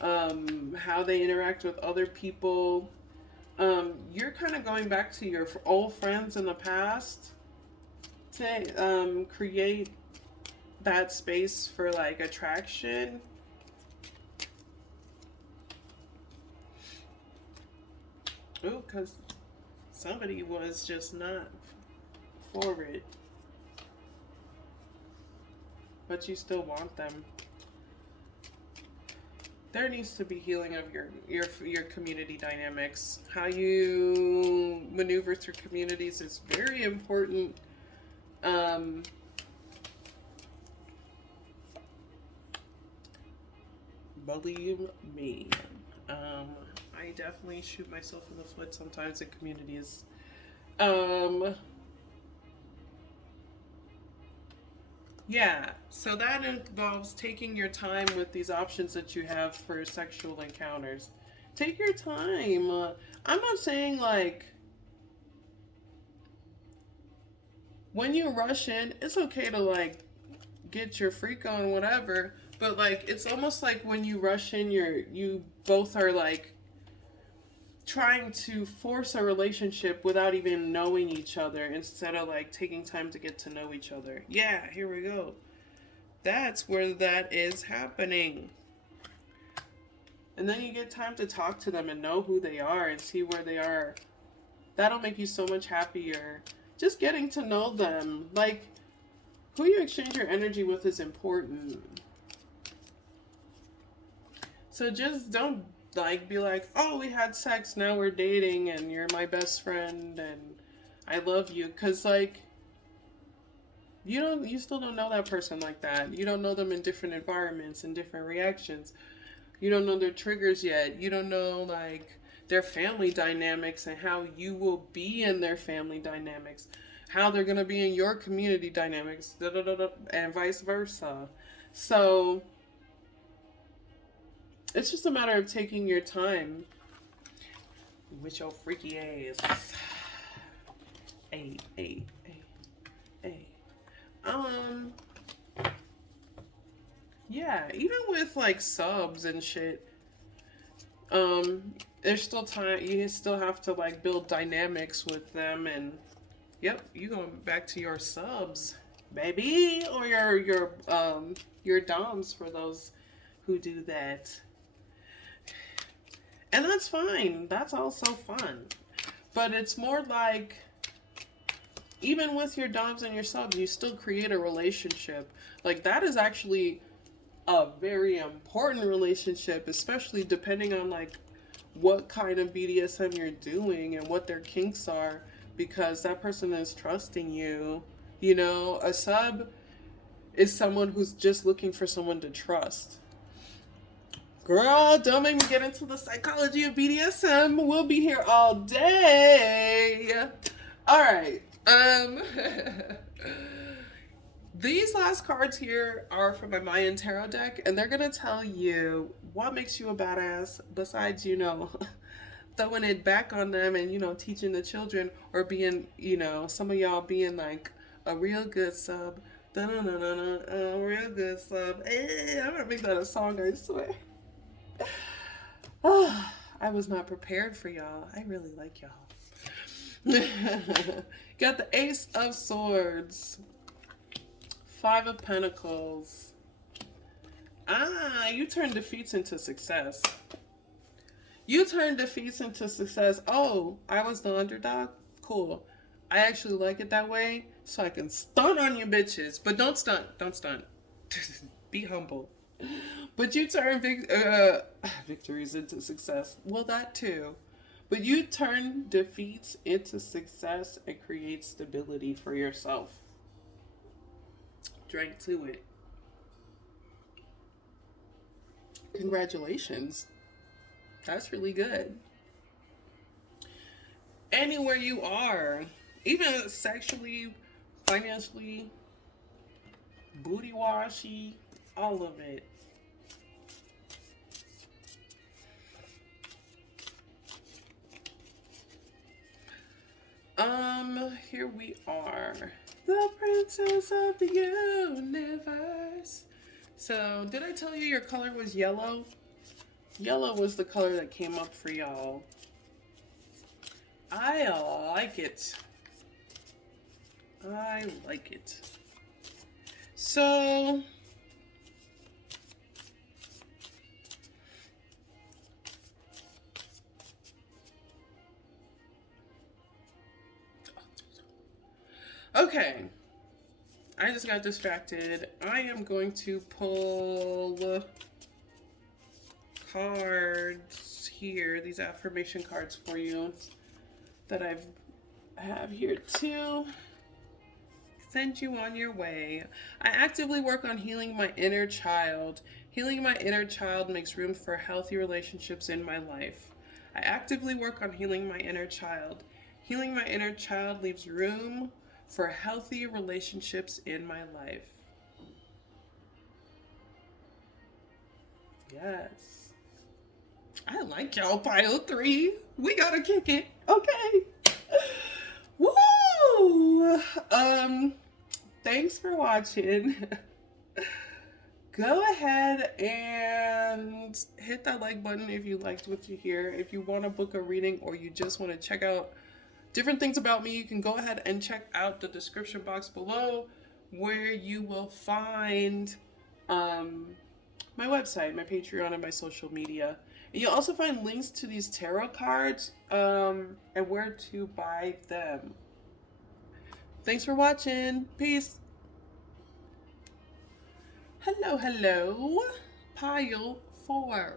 how they interact with other people. You're kind of going back to your old friends in the past to create that space for like attraction. Oh, because somebody was just not for it, but you still want them. There needs to be healing of your community dynamics. How you maneuver through communities is very important. Believe me. I definitely shoot myself in the foot sometimes in communities. Yeah, so that involves taking your time with these options that you have for sexual encounters. Take your time. I'm not saying like when you rush in, it's okay to like get your freak on, whatever. But like it's almost like when you rush in, you both are like trying to force a relationship without even knowing each other instead of like taking time to get to know each other. Yeah, here we go. That's where that is happening. And then you get time to talk to them and know who they are and see where they are. That'll make you so much happier. Just getting to know them. Like, who you exchange your energy with is important. So just don't like be like, oh, we had sex, now we're dating and you're my best friend and I love you, because like you still don't know that person like that. You don't know them in different environments and different reactions. You don't know their triggers yet. You don't know like their family dynamics and how you will be in their family dynamics, how they're going to be in your community dynamics, and vice versa. So it's just a matter of taking your time with your freaky ass. Hey, hey, hey, hey. Yeah, even with like subs and shit, there's still time. You still have to like build dynamics with them, and yep, you going back to your subs, baby, or your doms for those who do that. And that's fine. That's also fun. But it's more like, even with your doms and your subs, you still create a relationship. Like, that is actually a very important relationship, especially depending on like what kind of BDSM you're doing and what their kinks are, because that person is trusting you. You know, a sub is someone who's just looking for someone to trust. Girl, don't make me get into the psychology of BDSM. We'll be here all day. All right. These last cards here are from my Mayan Tarot deck, and they're going to tell you what makes you a badass besides, you know, throwing it back on them and, you know, teaching the children, or being, you know, some of y'all being like a real good sub. A real good sub. I'm going to make that a song, I swear. I was not prepared for y'all. I really like y'all. Got the Ace of Swords. Five of Pentacles. You turn defeats into success. You turn defeats into success. Oh, I was the underdog? Cool. I actually like it that way, so I can stunt on you bitches. But don't stunt. Don't stunt. Be humble. But you turn victories into success. Well, that too. But you turn defeats into success and create stability for yourself. Drink to it. Congratulations. That's really good. Anywhere you are, even sexually, financially, booty washy, all of it. Here we are. The princess of the universe. So, did I tell you your color was yellow? Yellow was the color that came up for y'all. I like it. I like it. So, okay. I just got distracted. I am going to pull cards here, these affirmation cards for you that I have here to send you on your way. I actively work on healing my inner child. Healing my inner child makes room for healthy relationships in my life. I actively work on healing my inner child. Healing my inner child leaves room for healthy relationships in my life. Yes. I like y'all, pile 3. We gotta kick it. Okay. Woo! Thanks for watching. Go ahead and hit that like button if you liked what you hear. If you want to book a reading or you just want to check out different things about me, you can go ahead and check out the description box below, where you will find my website, my Patreon, and my social media. And you'll also find links to these tarot cards and where to buy them. Thanks for watching. Peace. Hello. Pile 4.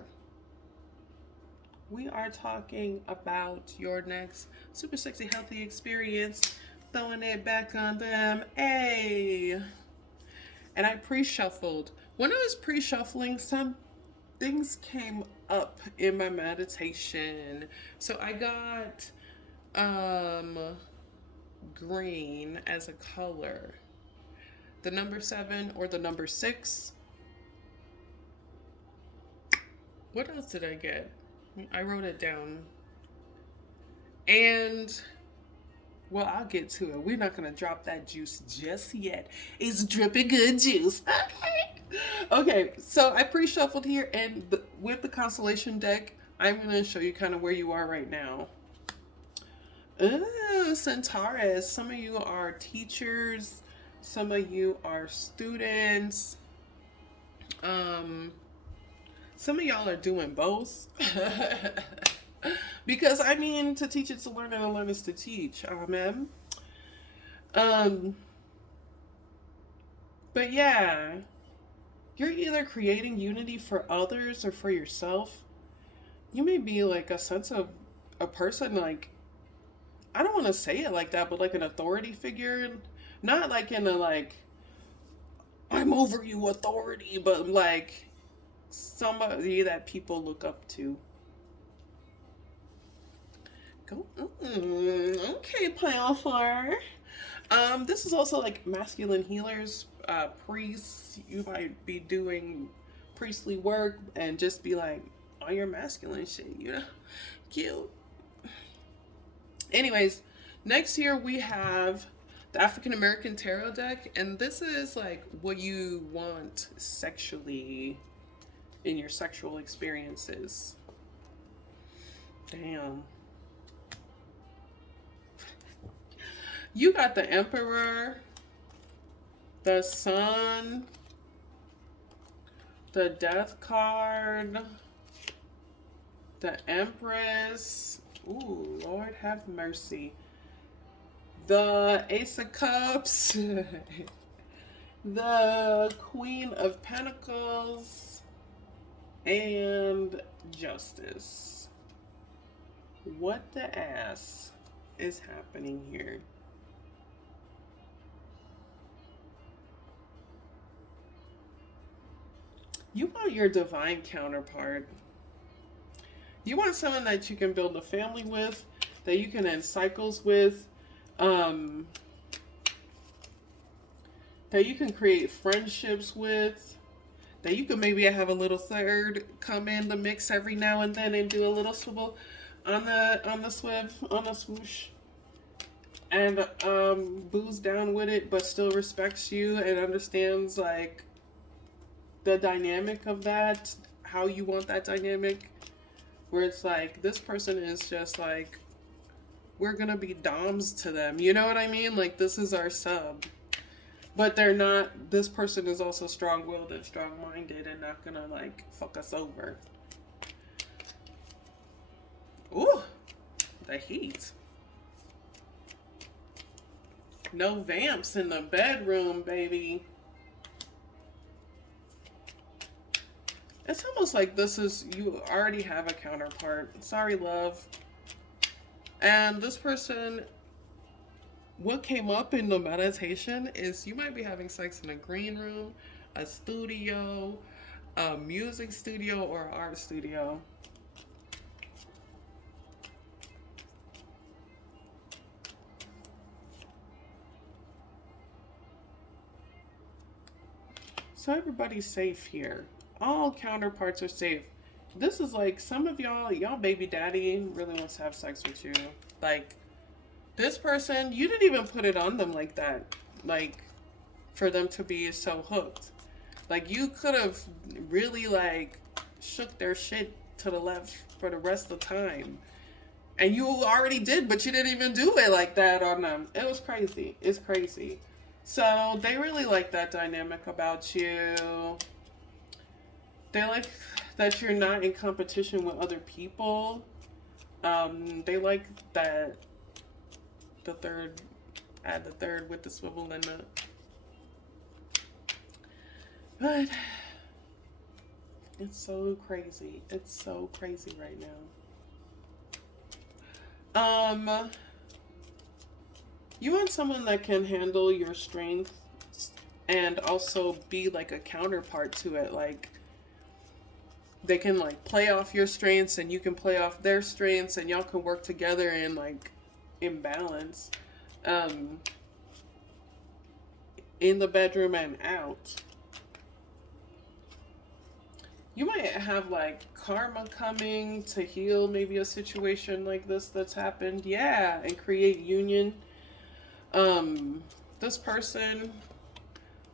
We are talking about your next super sexy, healthy experience. Throwing it back on them. Hey. And I pre-shuffled. When I was pre-shuffling, some things came up in my meditation. So I got green as a color. The number 7 or the number 6. What else did I get? I wrote it down. And, well, I'll get to it. We're not going to drop that juice just yet. It's dripping good juice. Okay, so I pre-shuffled here, and with the Constellation deck, I'm going to show you kind of where you are right now. Ooh, Centaurus. Some of you are teachers. Some of you are students. Some of y'all are doing both. Because, I mean, to teach is to learn, and to learn is to teach. Amen. But yeah, You're either creating unity for others or for yourself. You may be like a sense of a person, like, I don't want to say it like that, but like an authority figure. Not like in a like, I'm over you authority, but like somebody that people look up to. Go, okay, pile four. This is also like masculine healers, priests. You might be doing priestly work and just be like on your masculine shit, you know? Cute. Anyways, next here we have the African American Tarot deck, and this is like what you want sexually in your sexual experiences. Damn. You got the Emperor, the Sun, the Death card, the Empress. Ooh, Lord have mercy. The Ace of Cups, the Queen of Pentacles, and Justice. What the ass is happening here? You want your divine counterpart. You want someone that you can build a family with, that you can end cycles with, that you can create friendships with, that you can maybe have a little third come in the mix every now and then and do a little swivel on the swoosh, and booze down with it, but still respects you and understands like the dynamic of that, how you want that dynamic, where it's like this person is just like, we're gonna be doms to them, you know what I mean? Like, this is our sub, but they're not. This person is also strong-willed and strong-minded and not gonna like fuck us over. Ooh, the heat. No vamps in the bedroom, baby. It's almost like this is, you already have a counterpart. Sorry, love. And this person, what came up in the meditation is you might be having sex in a green room, a studio, a music studio, or art studio. So everybody's safe here. All counterparts are safe. This is like some of y'all baby daddy really wants to have sex with you. Like, this person, you didn't even put it on them like that. Like, for them to be so hooked. Like, you could have really like shook their shit to the left for the rest of the time. And you already did, but you didn't even do it like that on them. It was crazy. It's crazy. So they really like that dynamic about you. They like that you're not in competition with other people. They like that the third, add the third with the swivel and the. But it's so crazy. It's so crazy right now. You want someone that can handle your strength and also be like a counterpart to it. Like, they can like play off your strengths and you can play off their strengths and y'all can work together in like in balance, in the bedroom and out. You might have like karma coming to heal maybe a situation like this that's happened. Yeah, and create union. This person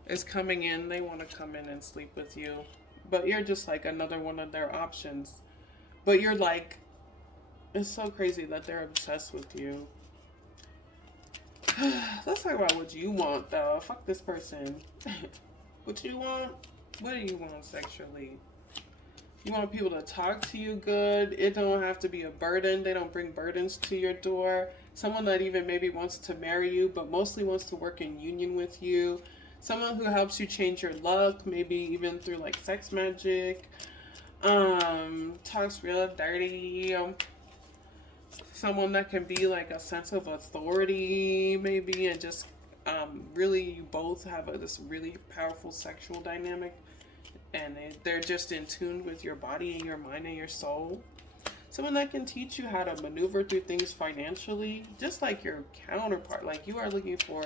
is coming in. They want to come in and sleep with you. But you're just like another one of their options. But you're like, it's so crazy that they're obsessed with you. Let's talk about what you want, though. Fuck this person. What you want? What do you want sexually? You want people to talk to you good. It don't have to be a burden. They don't bring burdens to your door. Someone that even maybe wants to marry you, but mostly wants to work in union with you. Someone who helps you change your luck, maybe even through like sex magic. Talks real dirty. Someone that can be like a sense of authority, maybe, and just really you both have this really powerful sexual dynamic, and they're just in tune with your body and your mind and your soul. Someone that can teach you how to maneuver through things financially, just like your counterpart. Like you are looking for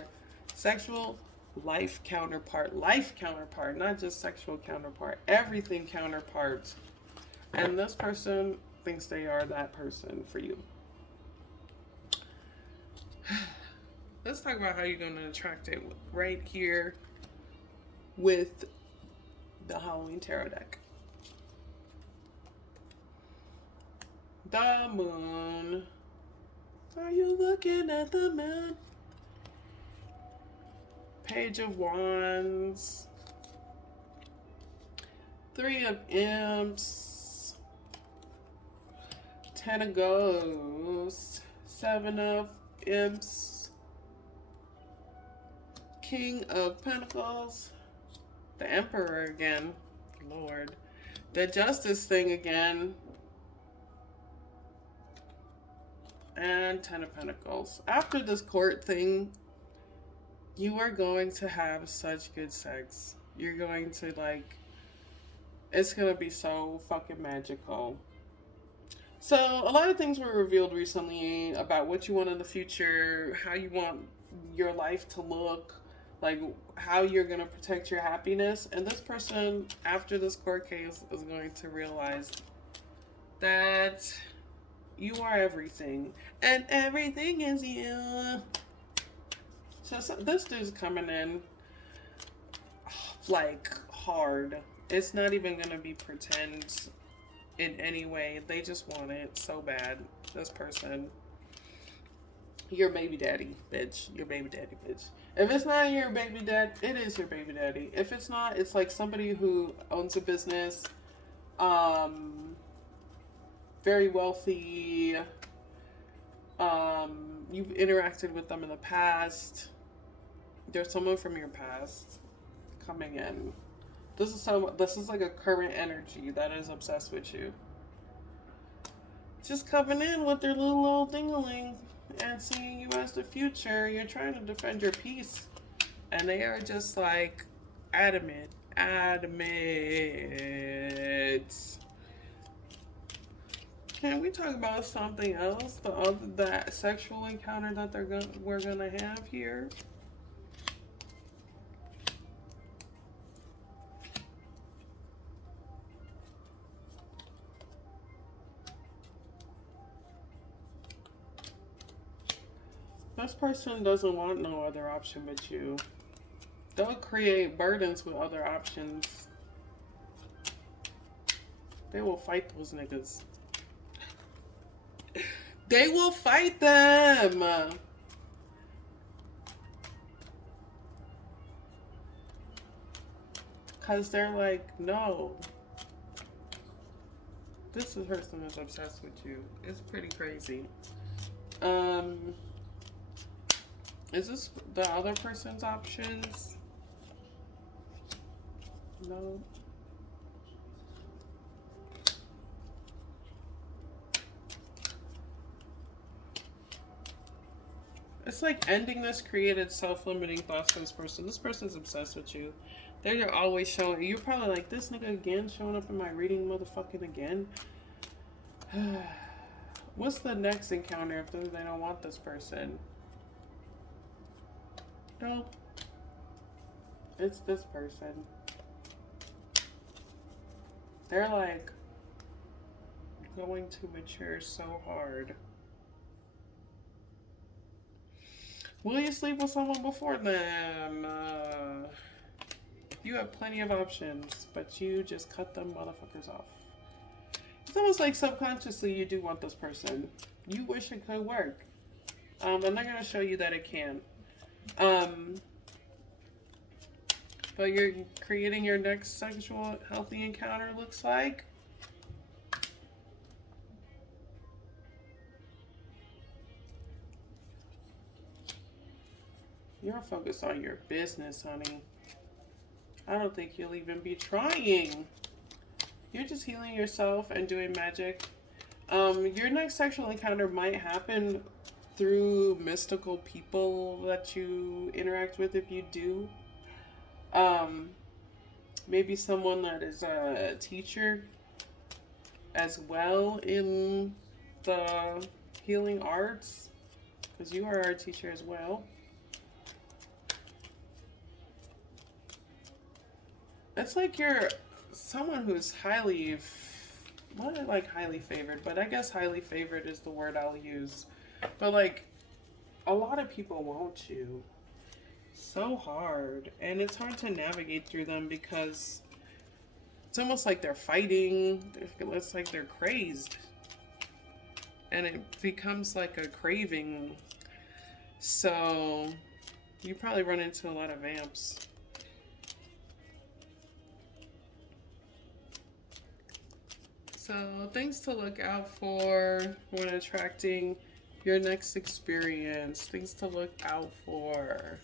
sexual life counterpart, not just sexual counterpart, everything counterpart. And this person thinks they are that person for you. Let's talk about how you're going to attract it right here with the Halloween Tarot deck. The moon. Are you looking at the moon? Page of Wands. Three of Imps. Ten of Ghosts. Seven of Imps. King of Pentacles. The Emperor again. Lord. The Justice thing again. And Ten of Pentacles. After this court thing, you are going to have such good sex. You're going to like, it's going to be so fucking magical. So a lot of things were revealed recently about what you want in the future, how you want your life to look, like how you're going to protect your happiness. And this person, after this court case, is going to realize that you are everything, and everything is you. So this dude's coming in like hard. It's not even gonna be pretend in any way. They just want it so bad. This person, your baby daddy, bitch. Your baby daddy, bitch. If it's not your baby dad, it is your baby daddy. If it's not, it's like somebody who owns a business, very wealthy. You've interacted with them in the past. There's someone from your past coming in. This is like a current energy that is obsessed with you. Just coming in with their little dingling and seeing you as the future. You're trying to defend your peace, and they are just like adamant. Can we talk about something else? That sexual encounter that we're gonna have here. This person doesn't want no other option but you. They'll create burdens with other options. They will fight those niggas. They will fight them. Because they're like, no. This person is obsessed with you. It's pretty crazy. Is this the other person's options? No. It's like ending this created self-limiting thoughts for this person. This person's obsessed with you. They're always showing. You're probably like, this nigga again showing up in my reading, motherfucking again. What's the next encounter if they don't want this person? Nope. It's this person. They're like going to mature so hard. Will you sleep with someone before them? You have plenty of options, but you just cut them motherfuckers off. It's almost like subconsciously you do want this person. You wish it could work. I'm not going to show you that it can. But you're creating your next sexual healthy encounter, looks like. You're focused on your business, honey. I don't think you'll even be trying. You're just healing yourself and doing magic. Your next sexual encounter might happen through mystical people that you interact with if you do. Um, Maybe someone that is a teacher as well in the healing arts, because you are a teacher as well. It's like you're someone who's highly, not like highly favored, but I guess highly favored is the word I'll use. But like, a lot of people want you so hard, and it's hard to navigate through them because it's almost like they're fighting. It's like they're crazed, and it becomes like a craving. So you probably run into a lot of vamps. So things to look out for when attracting your next experience. Things to look out for.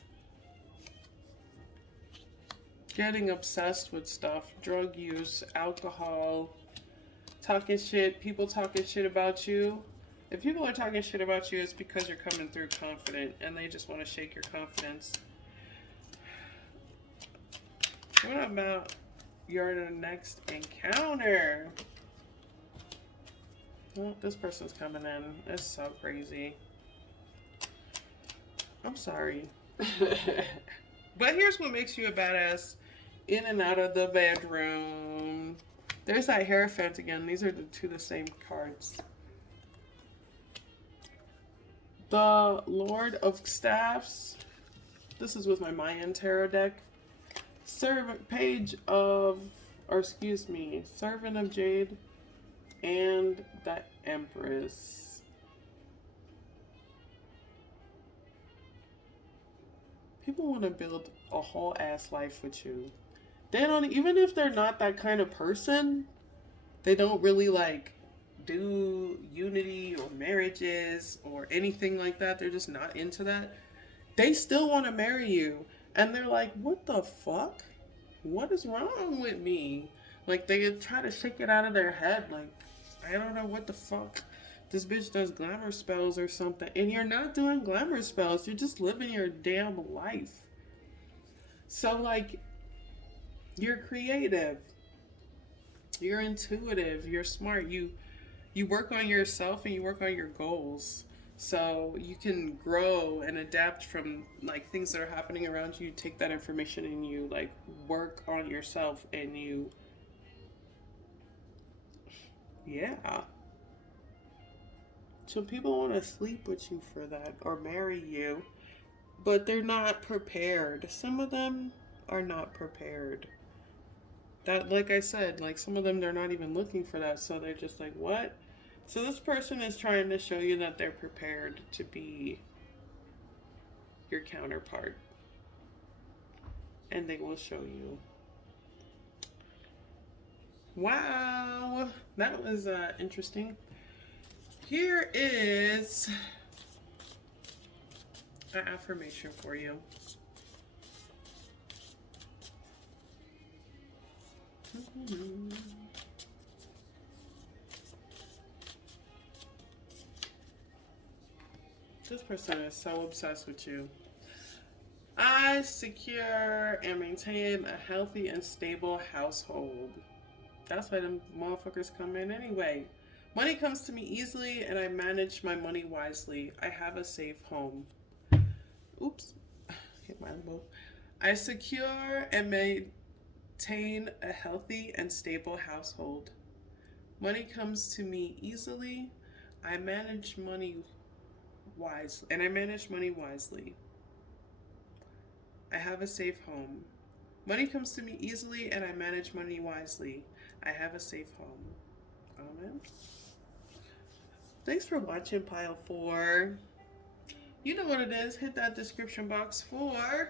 Getting obsessed with stuff. Drug use, alcohol, talking shit, people talking shit about you. If people are talking shit about you, it's because you're coming through confident and they just want to shake your confidence. What about your next encounter? Well, this person's coming in. It's so crazy. I'm sorry. But here's what makes you a badass in and out of the bedroom. There's that Hierophant again. These are the same cards. The Lord of Staffs. This is with my Mayan Tarot deck. Servant of Jade. And the Empress. People want to build a whole ass life with you. They don't, even if they're not that kind of person, they don't really like do unity or marriages or anything like that. They're just not into that. They still want to marry you. And they're like, what the fuck? What is wrong with me? Like, they try to shake it out of their head. Like, I don't know what the fuck. This bitch does glamour spells or something. And you're not doing glamour spells. You're just living your damn life. So, like, you're creative. You're intuitive. You're smart. You work on yourself and you work on your goals. So you can grow and adapt from, like, things that are happening around you. You take that information and you, like, work on yourself and you... Yeah. So people want to sleep with you for that or marry you, but they're not prepared. Some of them are not prepared. That, like I said, like some of them, they're not even looking for that. So they're just like, what? So this person is trying to show you that they're prepared to be your counterpart. And they will show you. Wow. That was interesting. Here is an affirmation for you. This person is so obsessed with you. I secure and maintain a healthy and stable household. That's why them motherfuckers come in anyway. Money comes to me easily and I manage my money wisely. I have a safe home. Oops. Hit my elbow. I secure and maintain a healthy and stable household. Money comes to me easily. I manage money wisely. I have a safe home. Money comes to me easily and I manage money wisely. I have a safe home. Amen. Thanks for watching Pile 4. You know what it is. Hit that description box for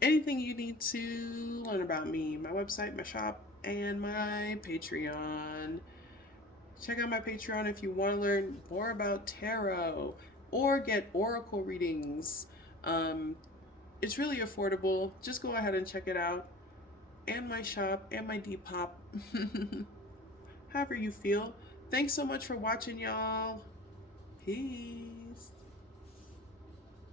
anything you need to learn about me. My website, my shop, and my Patreon. Check out my Patreon if you want to learn more about tarot or get oracle readings. It's really affordable. Just go ahead and check it out. and my shop and my Depop. However you feel. Thanks so much for watching, y'all. Peace.